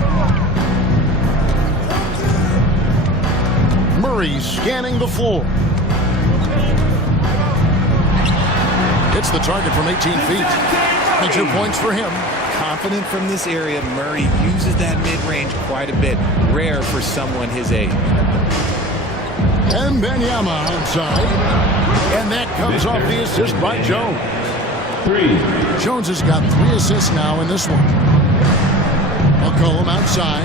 Murray scanning the floor. Hits the target from 18 feet. And 2 points for him. Confident from this area, Murray uses that mid-range quite a bit. Rare for someone his age. Wembanyama outside. And that comes off the assist by Jones. 3. Jones has got 3 assists now in this one. McCollum outside.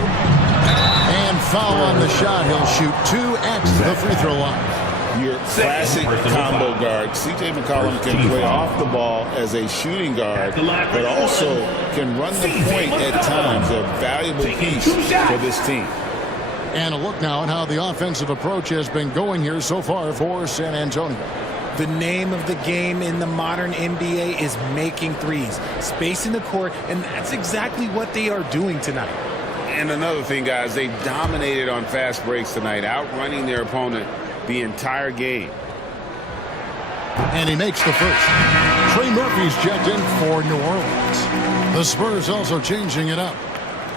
And foul on the shot. He'll shoot 2 at the free throw line. Your classic combo guard. C.J. McCollum can play off the ball as a shooting guard, but also can run the point at times. A valuable piece for this team. And a look now at how the offensive approach has been going here so far for San Antonio. The name of the game in the modern NBA is making threes, spacing the court, and that's exactly what they are doing tonight. And another thing, guys, they dominated on fast breaks tonight, outrunning their opponent the entire game. And he makes the first. Trey Murphy's checked in for New Orleans. The Spurs also changing it up.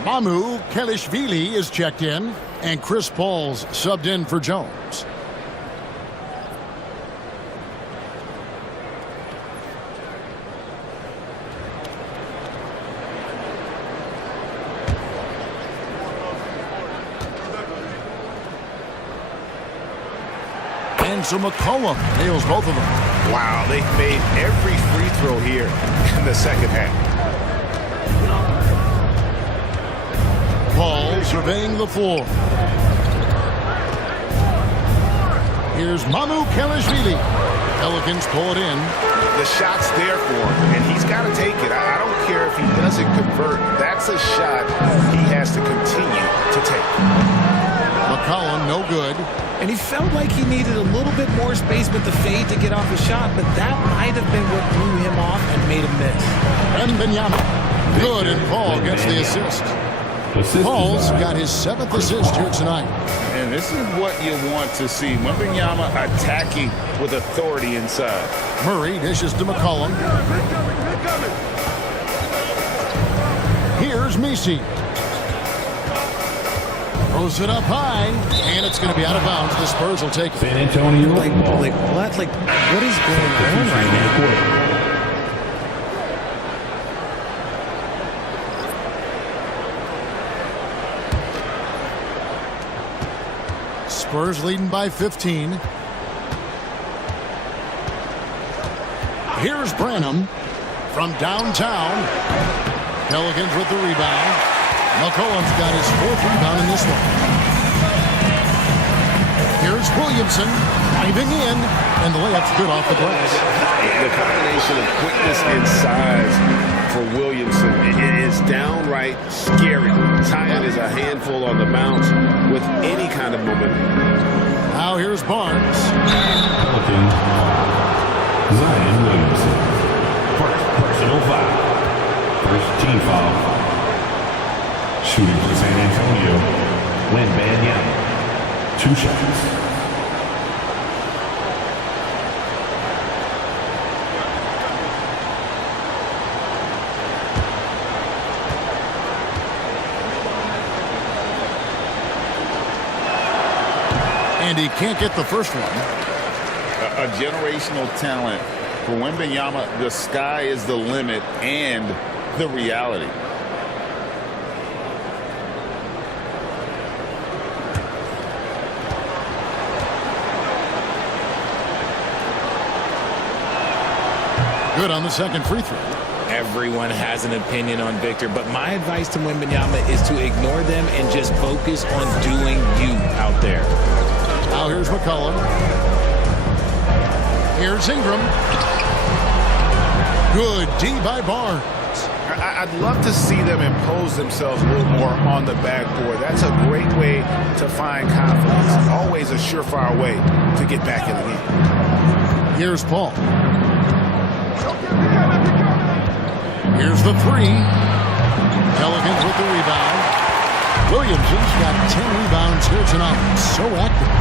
Mamu Kelishvili is checked in, and Chris Paul's subbed in for Jones. And so McCollum nails both of them. Wow, they've made every free throw here in the second half. Paul surveying the floor. Here's Mamu Kelishvili. Pelicans pull it in. The shot's there for him, and he's got to take it. I don't care if he doesn't convert. That's a shot he has to continue to take. McCollum, no good. And he felt like he needed a little bit more space with the fade to get off the shot, but that might have been what threw him off and made him miss. Wembanyama, good, and Paul gets the assist. Paul's got his 7th assist here tonight. And this is what you want to see. Wembanyama attacking with authority inside. Murray dishes to McCollum. Here's Messi. Throws it up high, and it's going to be out of bounds. The Spurs will take it. San Antonio. Like what? Like, what is going on right now? Spurs leading by 15. Here's Branham from downtown. Pelicans with the rebound. McCollum's got his 4th rebound in this one. Here's Williamson diving in, and the layup's good off the glass. The combination of quickness and size for Williamson is downright scary. Zion is a handful on the bounce with any kind of momentum. Now here's Barnes. Pelicans. Zion Williamson. First personal foul. First team foul. Shooting for San Antonio, Wembanyama. 2 shots. And he can't get the first one. A generational talent. For Wembanyama, the sky is the limit and the reality. Good on the second free throw. Everyone has an opinion on Victor, but my advice to Wembanyama is to ignore them and just focus on doing you out there. Now here's McCollum. Here's Ingram. Good D by Barnes. I'd love to see them impose themselves a little more on the backboard. That's a great way to find confidence. Always a surefire way to get back in the game. Here's Paul. Here's the 3. Pelicans with the rebound. Williamson's got 10 rebounds here tonight. So active.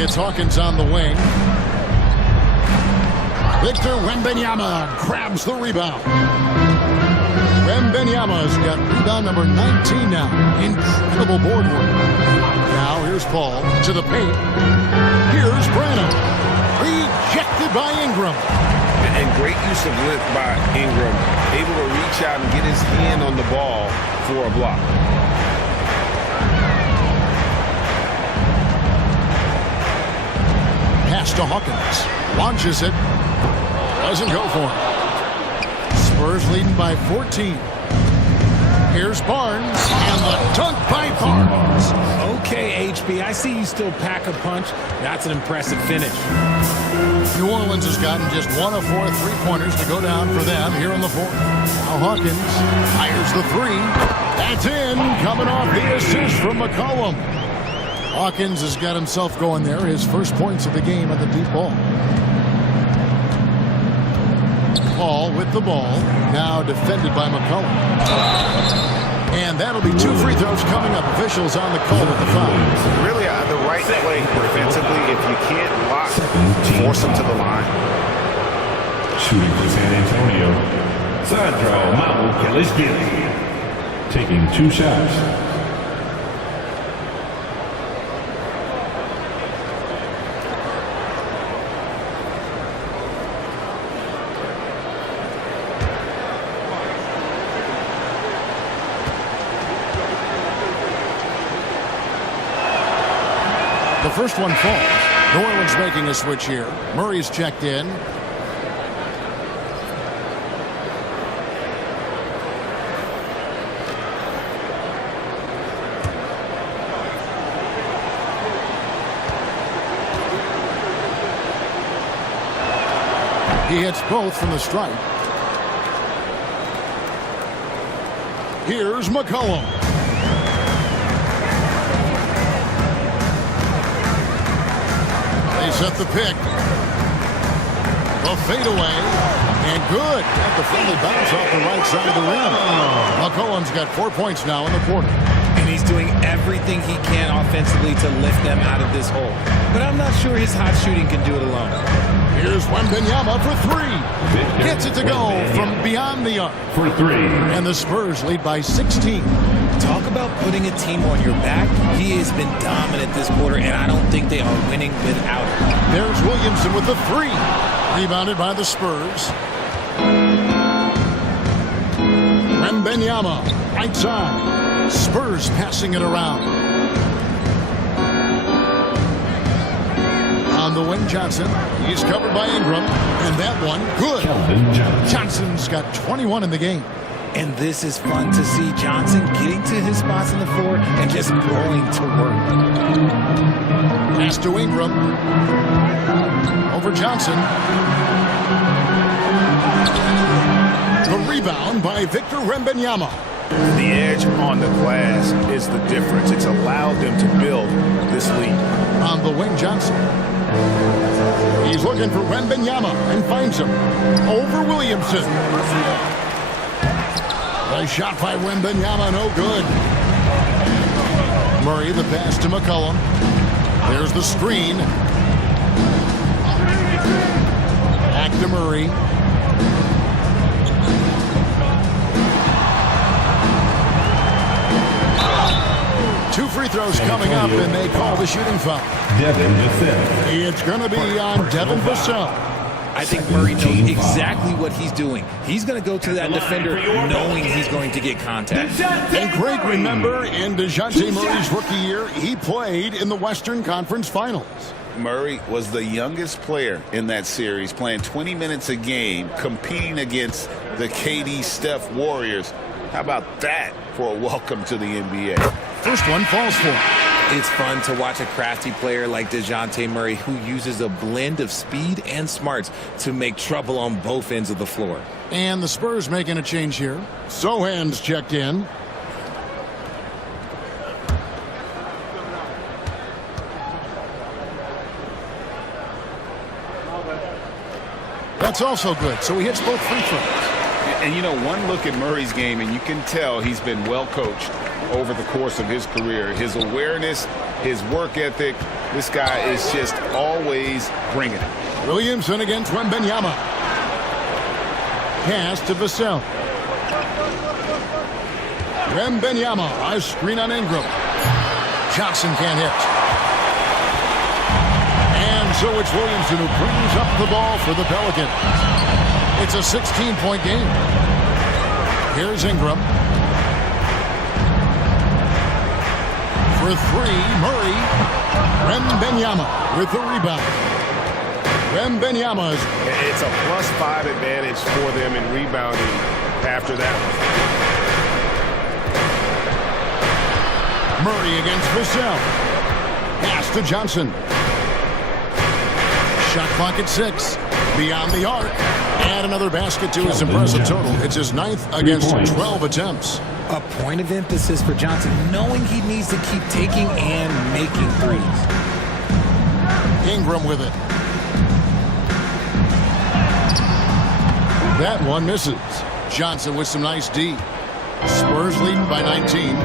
It's Hawkins on the wing. Victor Wembanyama grabs the rebound. Wembanyama's got rebound number 19 now. Incredible board work. Now here's Paul to the paint. Here's Branham. Rejected by Ingram. And great use of length by Ingram. Able to reach out and get his hand on the ball for a block. Pass to Hawkins. Launches it. Doesn't go for it. Spurs leading by 14. Here's Barnes. And the dunk by Barnes. Okay, HB, I see you still pack a punch. That's an impressive finish. New Orleans has gotten just 1 of 4 3-pointers to go down for them here in the 4th. Now Hawkins fires the 3. That's in. Coming off the assist from McCollum. Hawkins has got himself going there. His first points of the game at the deep ball. Paul with the ball. Now defended by McCollum. And that'll be 2 free throws coming up. Officials on the call with the foul. Really the right play defensively. If you can't block, force them to the line. Shooting for San Antonio, Sandro Mamukelashvili. Taking 2 shots. The first one falls. New Orleans making a switch here. Murray's checked in. He hits both from the stripe. Here's McCollum. They set the pick. The fadeaway. And good. Got the friendly bounce off the right side of the rim. McCollum's got 4 points now in the quarter. And he's doing everything he can offensively to lift them out of this hole. But I'm not sure his hot shooting can do it alone. Here's Wembanyama for 3. Gets it to go from beyond the arc. For 3. And the Spurs lead by 16. Talk about putting a team on your back. He has been dominant this quarter, and I don't think they are winning without him. There's Williamson with the 3. Rebounded by the Spurs. Wembanyama, right side. Spurs passing it around. On the wing, Johnson. He's covered by Ingram. And that one, good. Johnson's got 21 in the game. And this is fun to see Johnson getting to his spots on the floor and just going to work. Pass to Ingram. Over Johnson. The rebound by Victor Wembanyama. The edge on the glass is the difference. It's allowed them to build this lead. On the wing, Johnson. He's looking for Wembanyama and finds him. Over Williamson. A shot by Wembanyama, no good. Murray, the pass to McCollum. There's the screen. Back to Murray. Two free throws coming up, and they call the shooting foul. Devin Vassell. It's going to be on Devin Vassell. I think Murray knows exactly what he's doing. He's going to go to that defender knowing he's going to get contact. And Greg, remember, in DeJounte Murray's rookie year, he played in the Western Conference Finals. Murray was the youngest player in that series, playing 20 minutes a game, competing against the KD Steph Warriors. How about that for a welcome to the NBA? First one falls for him. It's fun to watch a crafty player like DeJounte Murray who uses a blend of speed and smarts to make trouble on both ends of the floor. And the Spurs making a change here. Sohan's checked in. That's also good. So he hits both free throws. And, you know, one look at Murray's game, and you can tell he's been well coached over the course of his career. His awareness, his work ethic, this guy is just always bringing it. Williamson against Wembanyama. Pass to Vassell. Wembanyama, a screen on Ingram. Johnson can't hit. And so it's Williamson who brings up the ball for the Pelicans. It's a 16-point game. Here's Ingram. For 3, Murray. Wembanyama with the rebound. Wembanyama. It's a +5 advantage for them in rebounding after that one. Murray against Vassell. Pass to Johnson. Shot clock at 6. Beyond the arc. And another basket to his impressive total. It's his 9th against 12 attempts. A point of emphasis for Johnson, knowing he needs to keep taking and making threes. Ingram with it. That one misses. Johnson with some nice D. Spurs leading by 19.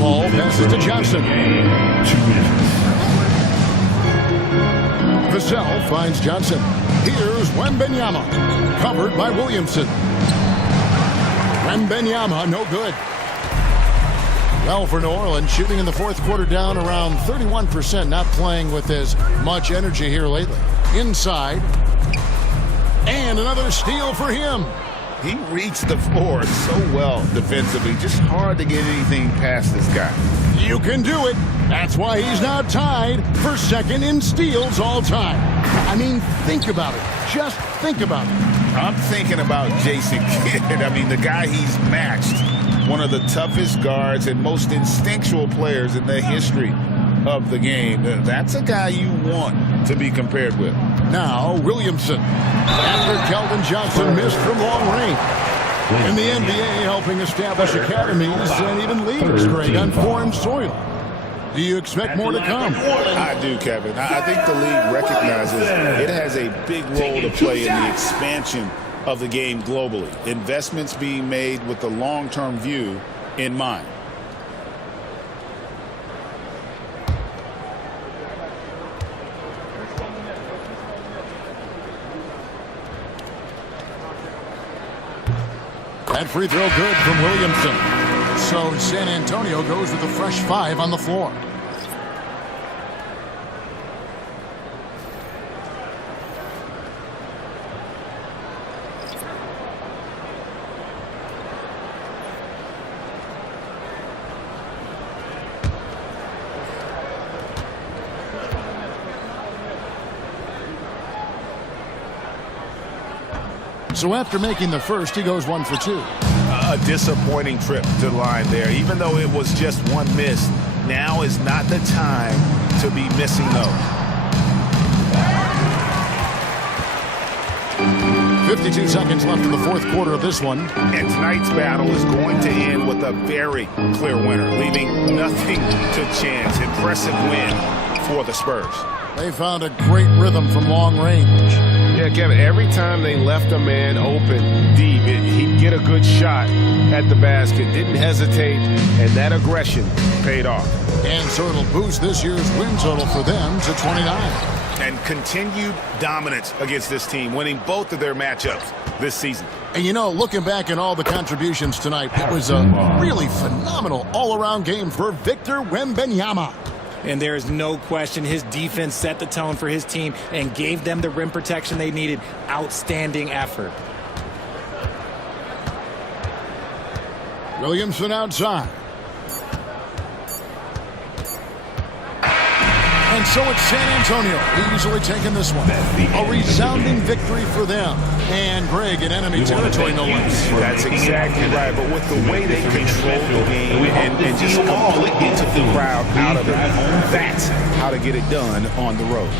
Ball passes to Johnson. 2 minutes. Vassell finds Johnson. Here's Wembanyama, covered by Williamson. Wembanyama, no good. Well, for New Orleans, shooting in the fourth quarter down around 31%, not playing with as much energy here lately. Inside, and another steal for him. He reached the floor so well defensively. Just hard to get anything past this guy. You can do it. That's why he's now tied for second in steals all time. I mean, think about it. Just think about it. I'm thinking about Jason Kidd. I mean, the guy he's matched. One of the toughest guards and most instinctual players in the history of the game. That's a guy you want to be compared with. Now, Williamson. After Keldon Johnson missed from long range. In the NBA, helping establish academies and even leagues, Greg, on foreign soil. Do you expect more to come? I do, Kevin. I think the league recognizes it has a big role to play in the expansion of the game globally. Investments being made with the long-term view in mind. That free throw good from Williamson. So San Antonio goes with a fresh 5 on the floor. So after making the first, he goes 1 for 2. A disappointing trip to the line there. Even though it was just one miss, now is not the time to be missing those. 52 seconds left in the fourth quarter of this one. And tonight's battle is going to end with a very clear winner, leaving nothing to chance. Impressive win for the Spurs. They found a great rhythm from long range. Yeah, Kevin, every time they left a man open deep, he'd get a good shot at the basket. Didn't hesitate, and that aggression paid off. And so it'll boost this year's win total for them to 29. And continued dominance against this team, winning both of their matchups this season. And you know, looking back at all the contributions tonight, it was a really phenomenal all-around game for Victor Wembanyama. And there is no question his defense set the tone for his team and gave them the rim protection they needed. Outstanding effort. Williamson outside. And so it's San Antonio easily taking this one. A resounding victory for them. And Greg in enemy territory, no less. That's exactly right. But with the way they control the game and just completely took the crowd out of it, that's how to get it done on the road.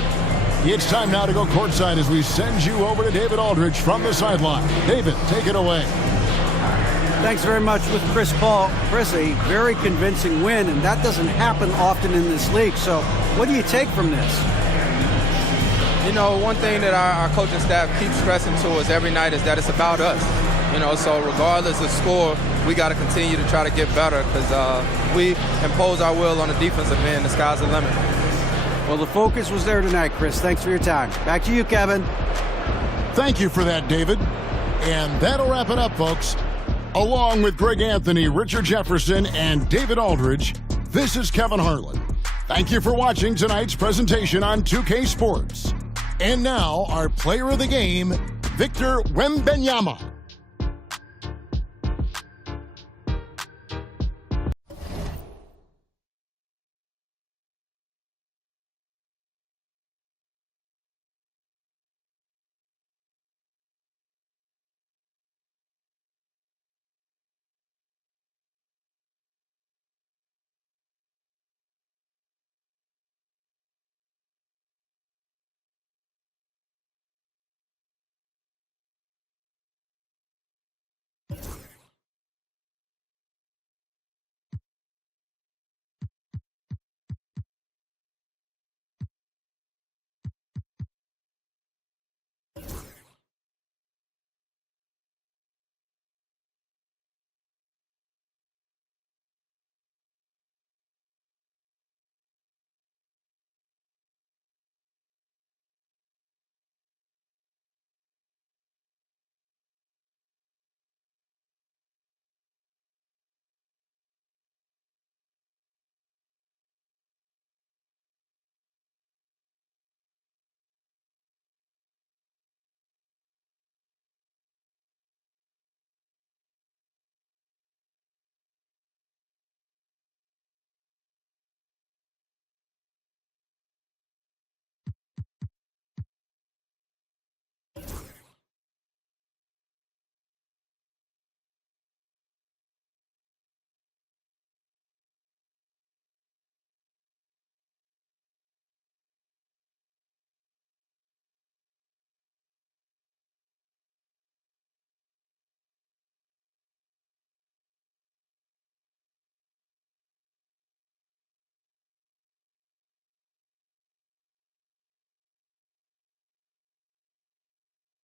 It's time now to go courtside as we send you over to David Aldridge from the sideline. David, take it away. Thanks very much with Chris Paul. Chris, a very convincing win, and that doesn't happen often in this league. So what do you take from this? You know, one thing that our coaching staff keeps stressing to us every night is that it's about us. You know, so regardless of score, we got to continue to try to get better because we impose our will on the defensive end. The sky's the limit. Well, the focus was there tonight, Chris. Thanks for your time. Back to you, Kevin. Thank you for that, David. And that'll wrap it up, folks. Along with Greg Anthony, Richard Jefferson, and David Aldridge, this is Kevin Harlan. Thank you for watching tonight's presentation on 2K Sports. And now, our player of the game, Victor Wembanyama.